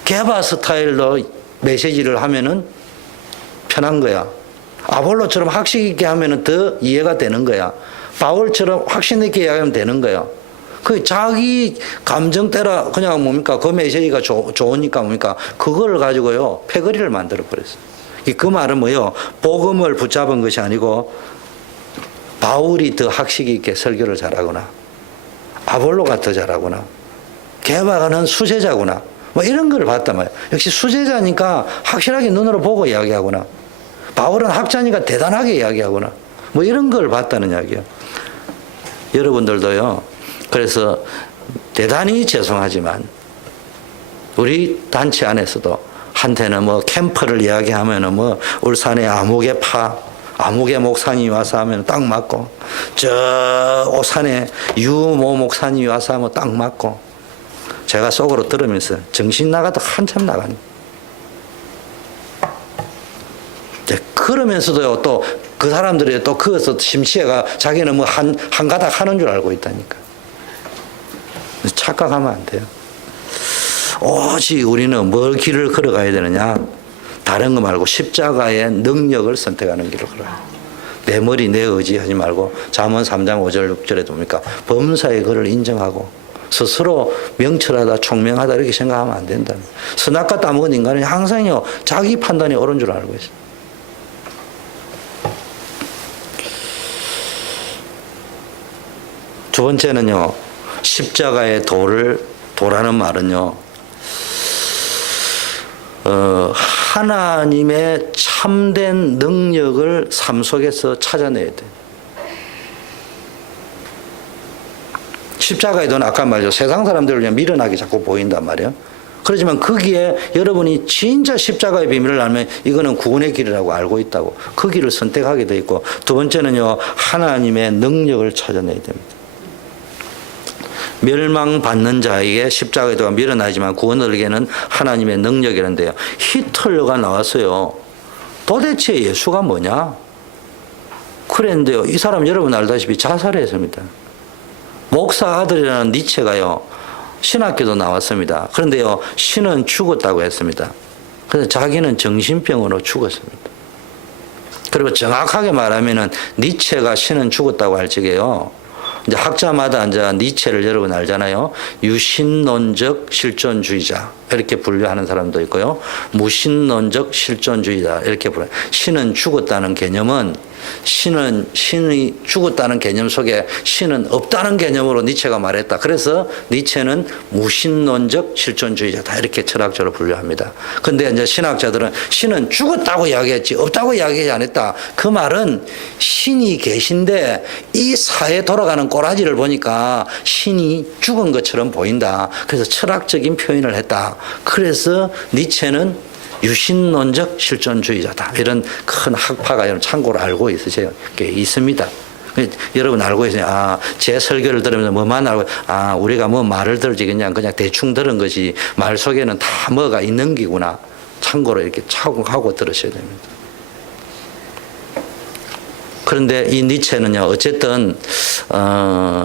게바 스타일로 메시지를 하면은 편한 거야. 아볼로처럼 학식 있게 하면 더 이해가 되는 거야. 바울처럼 확신 있게 이야기하면 되는 거야. 그 자기 감정 따라 그냥 뭡니까? 그 메시지가 좋으니까 뭡니까? 그걸 가지고요, 패거리를 만들어 버렸어요. 그 말은 뭐예요? 복음을 붙잡은 것이 아니고 바울이 더 학식 있게 설교를 잘하거나 아볼로가 더 잘하거나 게바가는 수제자구나 뭐 이런 걸 봤단 말이에요. 역시 수제자니까 확실하게 눈으로 보고 이야기하거나, 바울은 학자니까 대단하게 이야기하거나 뭐 이런 걸 봤다는 이야기예요. 여러분들도요, 그래서 대단히 죄송하지만 우리 단체 안에서도 한테는 뭐 캠프를 이야기하면은 뭐 울산에 아무개 목사님이 와서 하면 딱 맞고, 저 오산에 유모 목사님이 와서 하면 딱 맞고, 제가 속으로 들으면서 정신 나가도 한참 나가니. 그러면서도요, 또 그 사람들이 또 그것서 심취해가 자기는 뭐 한 가닥 하는 줄 알고 있다니까. 착각하면 안 돼요. 오직 우리는 뭘 길을 걸어가야 되느냐? 다른 거 말고 십자가의 능력을 선택하는 길을 걸어야 돼요. 내 머리 내 의지 하지 말고 잠언 3장 5절 6절에 뭡니까? 범사의 그를 인정하고 스스로 명철하다 총명하다 이렇게 생각하면 안 된다. 선악과 따먹은 인간은 항상요 자기 판단이 옳은 줄 알고 있어요. 두 번째는요, 십자가의 도라는 말은요, 하나님의 참된 능력을 삶 속에서 찾아내야 돼요. 십자가의 도는 아까 말이죠. 세상 사람들을 그냥 미련하게 자꾸 보인단 말이에요. 그렇지만 거기에 여러분이 진짜 십자가의 비밀을 알면 이거는 구원의 길이라고 알고 있다고 그 길을 선택하게 돼 있고, 두 번째는요, 하나님의 능력을 찾아내야 됩니다. 멸망받는 자에게 십자가의 도가 미련하지만 구원을 얻게는 하나님의 능력이란데요. 히틀러가 나왔어요. 도대체 예수가 뭐냐? 그랬는데요, 이 사람 여러분 알다시피 자살했습니다. 목사 아들이라는 니체가요, 신학교도 나왔습니다. 그런데요, 신은 죽었다고 했습니다. 그래서 자기는 정신병으로 죽었습니다. 그리고 정확하게 말하면은 니체가 신은 죽었다고 할 적에요, 이제 학자마다 이제 니체를 여러분 알잖아요. 유신론적 실존주의자 이렇게 분류하는 사람도 있고요. 무신론적 실존주의자 이렇게 불러요. 신은 죽었다는 개념은 신이 죽었다는 개념 속에 신은 없다는 개념으로 니체가 말했다. 그래서 니체는 무신론적 실존주의자다 이렇게 철학적으로 분류합니다. 근데 이제 신학자들은 신은 죽었다고 이야기했지 없다고 이야기 안 했다. 그 말은 신이 계신데 이 사회 돌아가는 꼬라지를 보니까 신이 죽은 것처럼 보인다. 그래서 철학적인 표현을 했다. 그래서 니체는 유신론적 실존주의자다. 이런 큰 학파가 여러분 참고로 알고 있으세요? 있습니다. 여러분 알고 있어요. 제 설교를 들으면서 뭐만 알고, 우리가 뭐 말을 들지 그냥 대충 들은 것이 말 속에는 다 뭐가 있는 기구나. 참고로 이렇게 착각하고 들으셔야 됩니다. 그런데 이 니체는요, 어쨌든,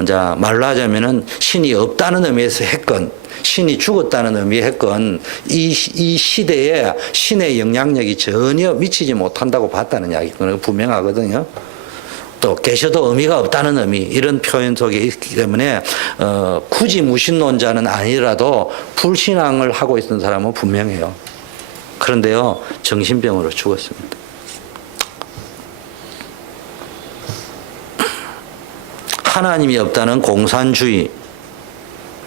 이제 말로 하자면은 신이 없다는 의미에서 했건, 신이 죽었다는 의미의 했건, 이 시대에 신의 영향력이 전혀 미치지 못한다고 봤다는 이야기가 분명하거든요. 또 계셔도 의미가 없다는 의미, 이런 표현 속에 있기 때문에 굳이 무신론자는 아니라도 불신앙을 하고 있던 사람은 분명해요. 그런데요, 정신병으로 죽었습니다. 하나님이 없다는 공산주의.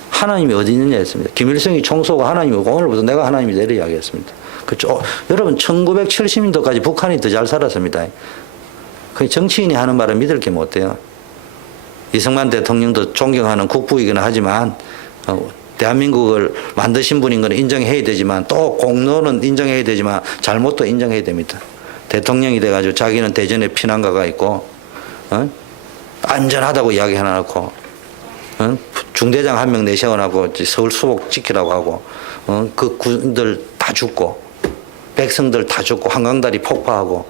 하나님이 어디 있느냐 했습니다. 김일성이 총소가 하나님이고 오늘부터 내가 하나님이다 이렇게 이야기했습니다. 그렇죠? 여러분 1970년도까지 북한이 더 잘 살았습니다. 정치인이 하는 말을 믿을 게 못 돼요. 이승만 대통령도 존경하는 국부이긴 하지만 대한민국을 만드신 분인 건 인정해야 되지만 또 공로는 인정해야 되지만 잘못도 인정해야 됩니다. 대통령이 돼가지고 자기는 대전에 피난가가 있고 안전하다고 이야기 해놓고 중대장 한 명 내세워놓고 서울 수복 지키라고 하고 그 군들 다 죽고 백성들 다 죽고 한강다리 폭파하고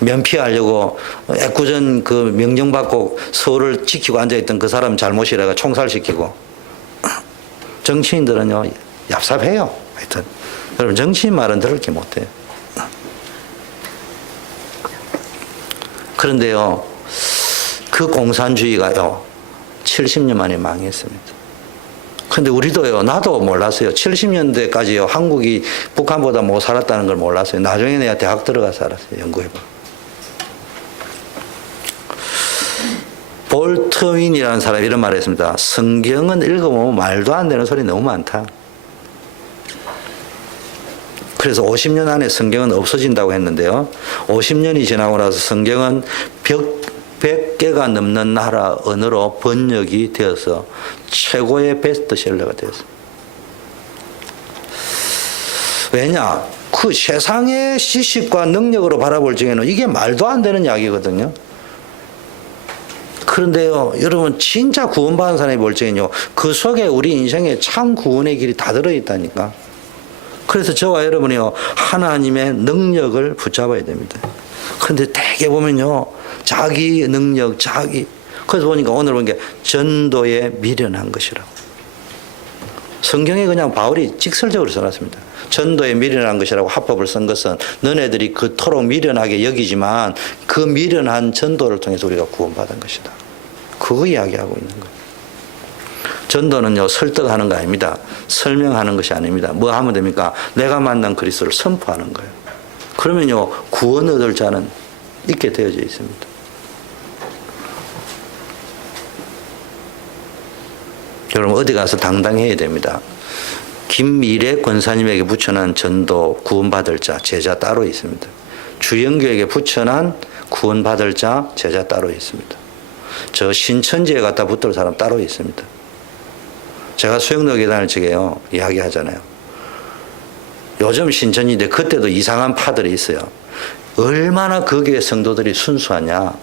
면피하려고 애꿎은 그 명령받고 서울을 지키고 앉아있던 그 사람 잘못이라가 총살시키고. 정치인들은요 얍삽해요. 하여튼 여러분 정치인 말은 들을 게 못해요. 그런데요 그 공산주의가요 70년 만에 망했습니다. 근데 우리도요, 나도 몰랐어요. 70년대까지요, 한국이 북한보다 못 살았다는 걸 몰랐어요. 나중에 내가 대학 들어가서 알았어요. 연구해봐. 볼트윈이라는 사람이 이런 말을 했습니다. 성경은 읽어보면 말도 안 되는 소리 너무 많다. 그래서 50년 안에 성경은 없어진다고 했는데요. 50년이 지나고 나서 성경은 100개가 넘는 나라 언어로 번역이 되어서 최고의 베스트셀러가 되었습니다. 왜냐? 그 세상의 지식과 능력으로 바라볼 적에는 이게 말도 안 되는 이야기거든요. 그런데요, 여러분 진짜 구원받은 사람이 볼 적에는요, 그 속에 우리 인생에 참 구원의 길이 다 들어있다니까. 그래서 저와 여러분이요, 하나님의 능력을 붙잡아야 됩니다. 그런데 대개 보면요, 자기 능력, 그래서 보니까 오늘 본 게 전도에 미련한 것이라고. 성경에 그냥 바울이 직설적으로 써놨습니다. 전도에 미련한 것이라고 합법을 쓴 것은 너네들이 그토록 미련하게 여기지만 그 미련한 전도를 통해서 우리가 구원받은 것이다. 그거 이야기하고 있는 거예요. 전도는요, 설득하는 거 아닙니다. 설명하는 것이 아닙니다. 뭐 하면 됩니까? 내가 만난 그리스도를 선포하는 거예요. 그러면요, 구원 얻을 자는 있게 되어져 있습니다. 여러분, 어디 가서 당당해야 됩니다. 김미래 권사님에게 붙여놓은 전도 구원받을 자, 제자 따로 있습니다. 주영교에게 붙여놓은 구원받을 자, 제자 따로 있습니다. 저 신천지에 갖다 붙들 사람 따로 있습니다. 제가 수영로교회 다닐 적에요, 이야기하잖아요. 요즘 신천지인데 그때도 이상한 파들이 있어요. 얼마나 그 교회 성도들이 순수하냐.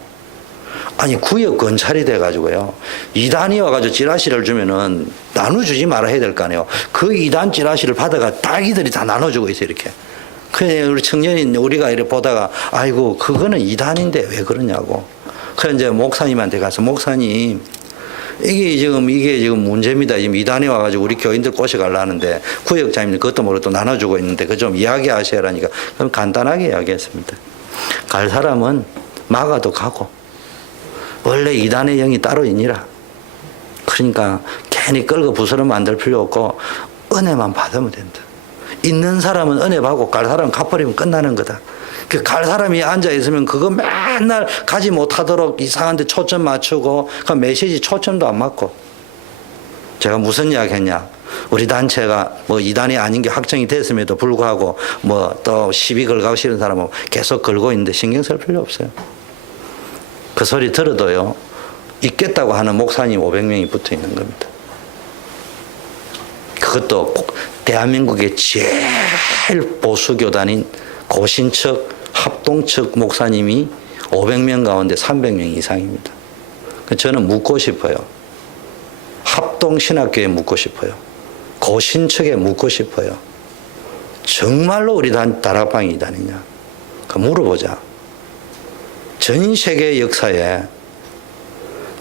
아니, 구역 건찰이 돼가지고요, 이단이 와가지고 찌라시를 주면은 나눠주지 말아 해야 될 거 아니에요. 그 이단 찌라시를 받아가 딸기들이 다 나눠주고 있어요, 이렇게. 그래, 우리 청년인 우리가 이렇게 보다가, 아이고, 그거는 이단인데 왜 그러냐고. 그래, 이제 목사님한테 가서, 목사님, 이게 지금 문제입니다. 지금 이단이 와가지고 우리 교인들 꼬셔가려는데 구역장님 그것도 모르고 또 나눠주고 있는데 그거 좀 이야기하셔라니까. 그럼 간단하게 이야기했습니다. 갈 사람은 막아도 가고, 원래 이단의 영이 따로 있니라. 그러니까 괜히 끌고 부스럼 만들 필요 없고 은혜만 받으면 된다. 있는 사람은 은혜 받고 갈 사람은 갚아버리면 끝나는 거다. 그 갈 사람이 앉아 있으면 그거 맨날 가지 못하도록 이상한 데 초점 맞추고 그 메시지 초점도 안 맞고. 제가 무슨 이야기 했냐. 우리 단체가 뭐 이단이 아닌 게 확정이 됐음에도 불구하고 뭐 또 시비 걸고 싫은 사람은 계속 걸고 있는데 신경 쓸 필요 없어요. 그 소리 들어도요, 있겠다고 하는 목사님 500명이 붙어 있는 겁니다. 그것도 대한민국의 제일 보수교단인 고신척, 합동측 목사님이 500명 가운데 300명 이상입니다. 저는 묻고 싶어요. 합동신학교에 묻고 싶어요. 고신척에 묻고 싶어요. 정말로 우리 다락방이 이단이냐? 물어보자. 전 세계 역사에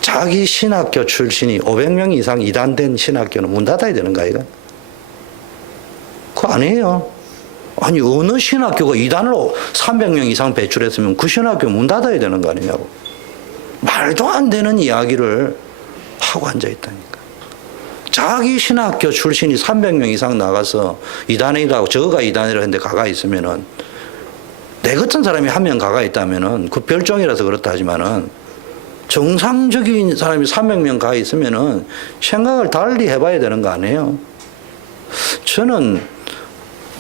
자기 신학교 출신이 500명 이상 이단된 신학교는 문 닫아야 되는가, 이건? 그거 아니에요. 아니, 어느 신학교가 이단으로 300명 이상 배출했으면 그 신학교 문 닫아야 되는 거 아니냐고. 말도 안 되는 이야기를 하고 앉아있다니까. 자기 신학교 출신이 300명 이상 나가서 이단이라고, 저거가 이단이라고 했는데 가가 있으면은, 내 같은 사람이 한 명 가가 있다면은, 그 별종이라서 그렇다 하지만은, 정상적인 사람이 300명 가 있으면은 생각을 달리 해봐야 되는 거 아니에요? 저는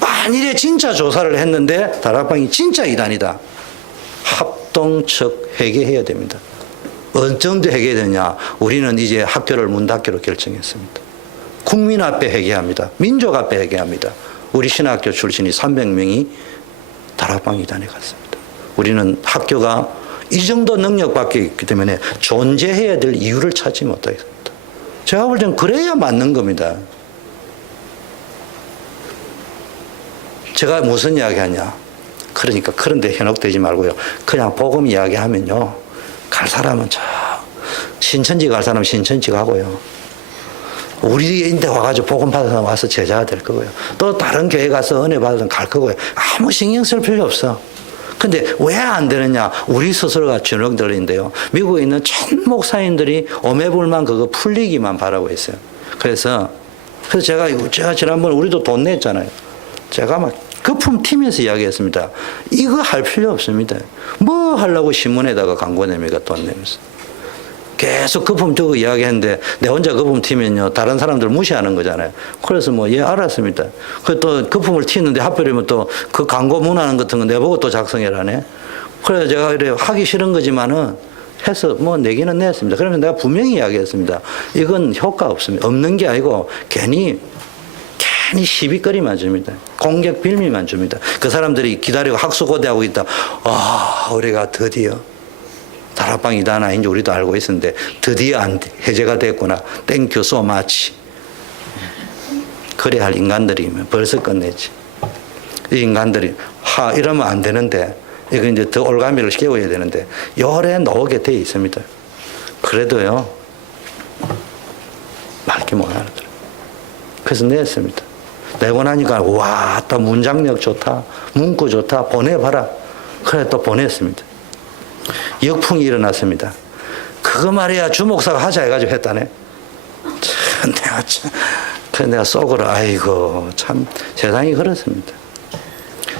만일에 진짜 조사를 했는데 다락방이 진짜 이단이다. 합동측 회개해야 됩니다. 어느 정도 회개되냐? 우리는 이제 학교를 문 닫기로 결정했습니다. 국민 앞에 회개합니다. 민족 앞에 회개합니다. 우리 신학교 출신이 300명이 다락방 이단에 갔습니다. 우리는 학교가 이 정도 능력밖에 있기 때문에 존재해야 될 이유를 찾지 못하겠습니다. 제가 볼 때는 그래야 맞는 겁니다. 제가 무슨 이야기 하냐. 그러니까 그런데 현혹되지 말고요. 그냥 복음 이야기하면요, 갈 사람은 저 신천지 갈 사람은 신천지 가고요. 우리인데 와가지고 복음 받아서 와서 제자가 될 거고요. 또 다른 교회 가서 은혜 받아서 갈 거고요. 아무 신경 쓸 필요 없어. 근데 왜 안 되느냐? 우리 스스로가 주눅들인데요. 미국에 있는 전 목사님들이 오매불만 그거 풀리기만 바라고 있어요. 그래서 제가 지난번에 우리도 돈 냈잖아요. 제가 막 거품팀에서 이야기했습니다. 이거 할 필요 없습니다. 뭐 하려고 신문에다가 광고 냅니까? 돈 내면서. 계속 거품 주고 이야기했는데 내 혼자 거품튀면요, 다른 사람들 무시하는 거잖아요. 그래서 뭐, 예, 알았습니다. 그 또 거품을 튀는데 하필이면 또 그 광고 문하는 같은 거 내보고 또 작성해라네. 그래서 제가 이래 하기 싫은 거지만은 해서 뭐 내기는 냈습니다. 그러면 내가 분명히 이야기했습니다. 이건 효과 없습니다. 없는 게 아니고 괜히 시비거리만 줍니다. 공격 빌미만 줍니다. 그 사람들이 기다리고 학수고대하고 있다. 아, 우리가 드디어 다락방 이단 아닌지 우리도 알고 있었는데 드디어 해제가 됐구나. 땡큐 소 마치. 그래 할 인간들이면 벌써 끝냈지. 이 인간들이 이러면 안 되는데, 이거 이제 더 올가미를 깨워야 되는데 요래 나오게 돼 있습니다. 그래도요, 말기 못 알아들어요. 그래서 냈습니다. 내고 나니까 와, 또 문장력 좋다, 문구 좋다, 보내봐라. 그래 또 보냈습니다. 역풍이 일어났습니다. 그거 말이야 주목사가 하자 해가지고 했다네. 참 내가 참, 그래 내가 속으로 아이고 참 세상이 그렇습니다.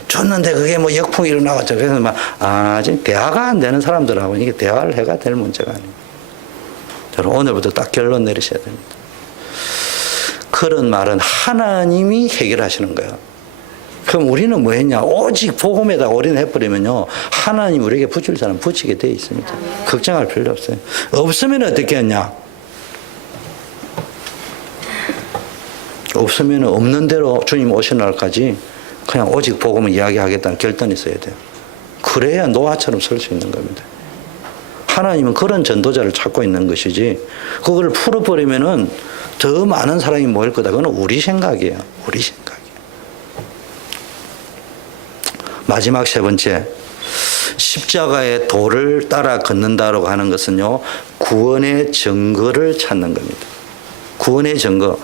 줬는데 그게 뭐 역풍이 일어나가지고 그래서 막 아직 대화가 안 되는 사람들하고 이게 대화를 해가 될 문제가 아닙니다. 여러분 오늘부터 딱 결론 내리셔야 됩니다. 그런 말은 하나님이 해결하시는 거예요. 그럼 우리는 뭐 했냐? 오직 복음에다 올인해버리면요. 하나님 우리에게 붙일 사람 붙이게 돼 있습니다. 걱정할 필요 없어요. 없으면 어떻게 했냐? 없으면 없는 대로 주님 오시는 날까지 그냥 오직 복음을 이야기하겠다는 결단이 있어야 돼요. 그래야 노아처럼 설 수 있는 겁니다. 하나님은 그런 전도자를 찾고 있는 것이지 그걸 풀어버리면은 더 많은 사람이 모일 거다. 그건 우리 생각이에요. 우리 생각이에요. 마지막 세 번째, 십자가의 도를 따라 걷는다라고 하는 것은요, 구원의 증거를 찾는 겁니다. 구원의 증거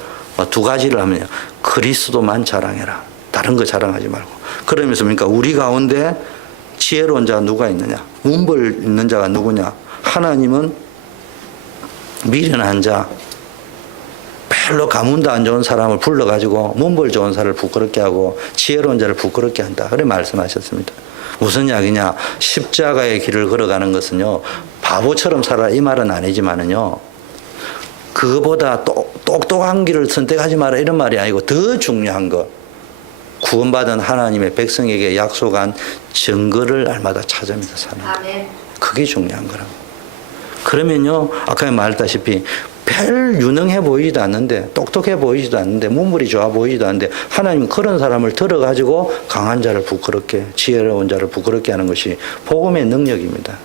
두 가지를 하면요, 그리스도만 자랑해라. 다른 거 자랑하지 말고. 그러면서 그러니까 우리 가운데 지혜로운 자가 누가 있느냐? 문벌 있는 자가 누구냐? 하나님은 미련한 자, 별로 가문도 안 좋은 사람을 불러가지고 문벌 좋은 사람을 부끄럽게 하고 지혜로운 자를 부끄럽게 한다. 그렇게 말씀하셨습니다. 무슨 이야기냐? 십자가의 길을 걸어가는 것은요, 바보처럼 살아라 이 말은 아니지만은요, 그거보다 똑똑한 길을 선택하지 마라 이런 말이 아니고 더 중요한 거, 구원받은 하나님의 백성에게 약속한 증거를 날마다 찾으면서 사는 거. 그게 중요한 거라고. 그러면요, 아까 말했다시피 별 유능해 보이지도 않는데, 똑똑해 보이지도 않는데, 문물이 좋아 보이지도 않는데, 하나님은 그런 사람을 들어가지고 강한 자를 부끄럽게, 지혜로운 자를 부끄럽게 하는 것이 복음의 능력입니다.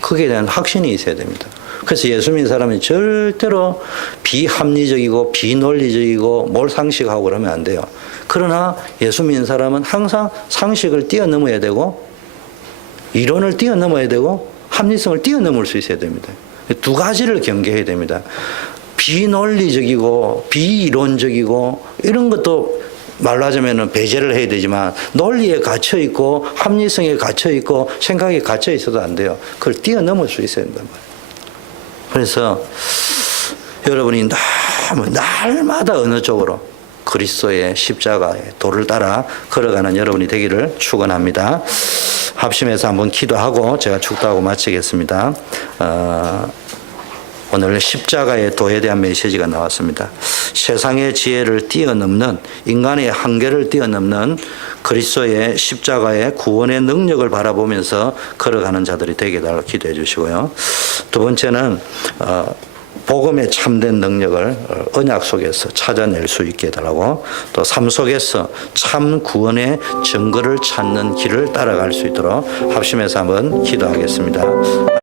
거기에 대한 확신이 있어야 됩니다. 그래서 예수 믿는 사람은 절대로 비합리적이고 비논리적이고 몰상식하고 그러면 안 돼요. 그러나 예수 믿는 사람은 항상 상식을 뛰어넘어야 되고, 이론을 뛰어넘어야 되고, 합리성을 뛰어넘을 수 있어야 됩니다. 두 가지를 경계해야 됩니다. 비논리적이고 비이론적이고 이런 것도 말로 하자면 배제를 해야 되지만 논리에 갇혀 있고 합리성에 갇혀 있고 생각에 갇혀 있어도 안 돼요. 그걸 뛰어넘을 수 있어야 된단 말이에요. 그래서 여러분이 너무 날마다 어느 쪽으로 그리스도의 십자가의 도를 따라 걸어가는 여러분이 되기를 축원합니다. 합심해서 한번 기도하고 제가 축도하고 마치겠습니다. 오늘 십자가의 도에 대한 메시지가 나왔습니다. 세상의 지혜를 뛰어넘는, 인간의 한계를 뛰어넘는 그리스도의 십자가의 구원의 능력을 바라보면서 걸어가는 자들이 되게 달라고 기도해 주시고요. 두 번째는 복음의 참된 능력을 언약 속에서 찾아낼 수 있게 해달라고, 또 삶 속에서 참 구원의 증거를 찾는 길을 따라갈 수 있도록 합심해서 한번 기도하겠습니다.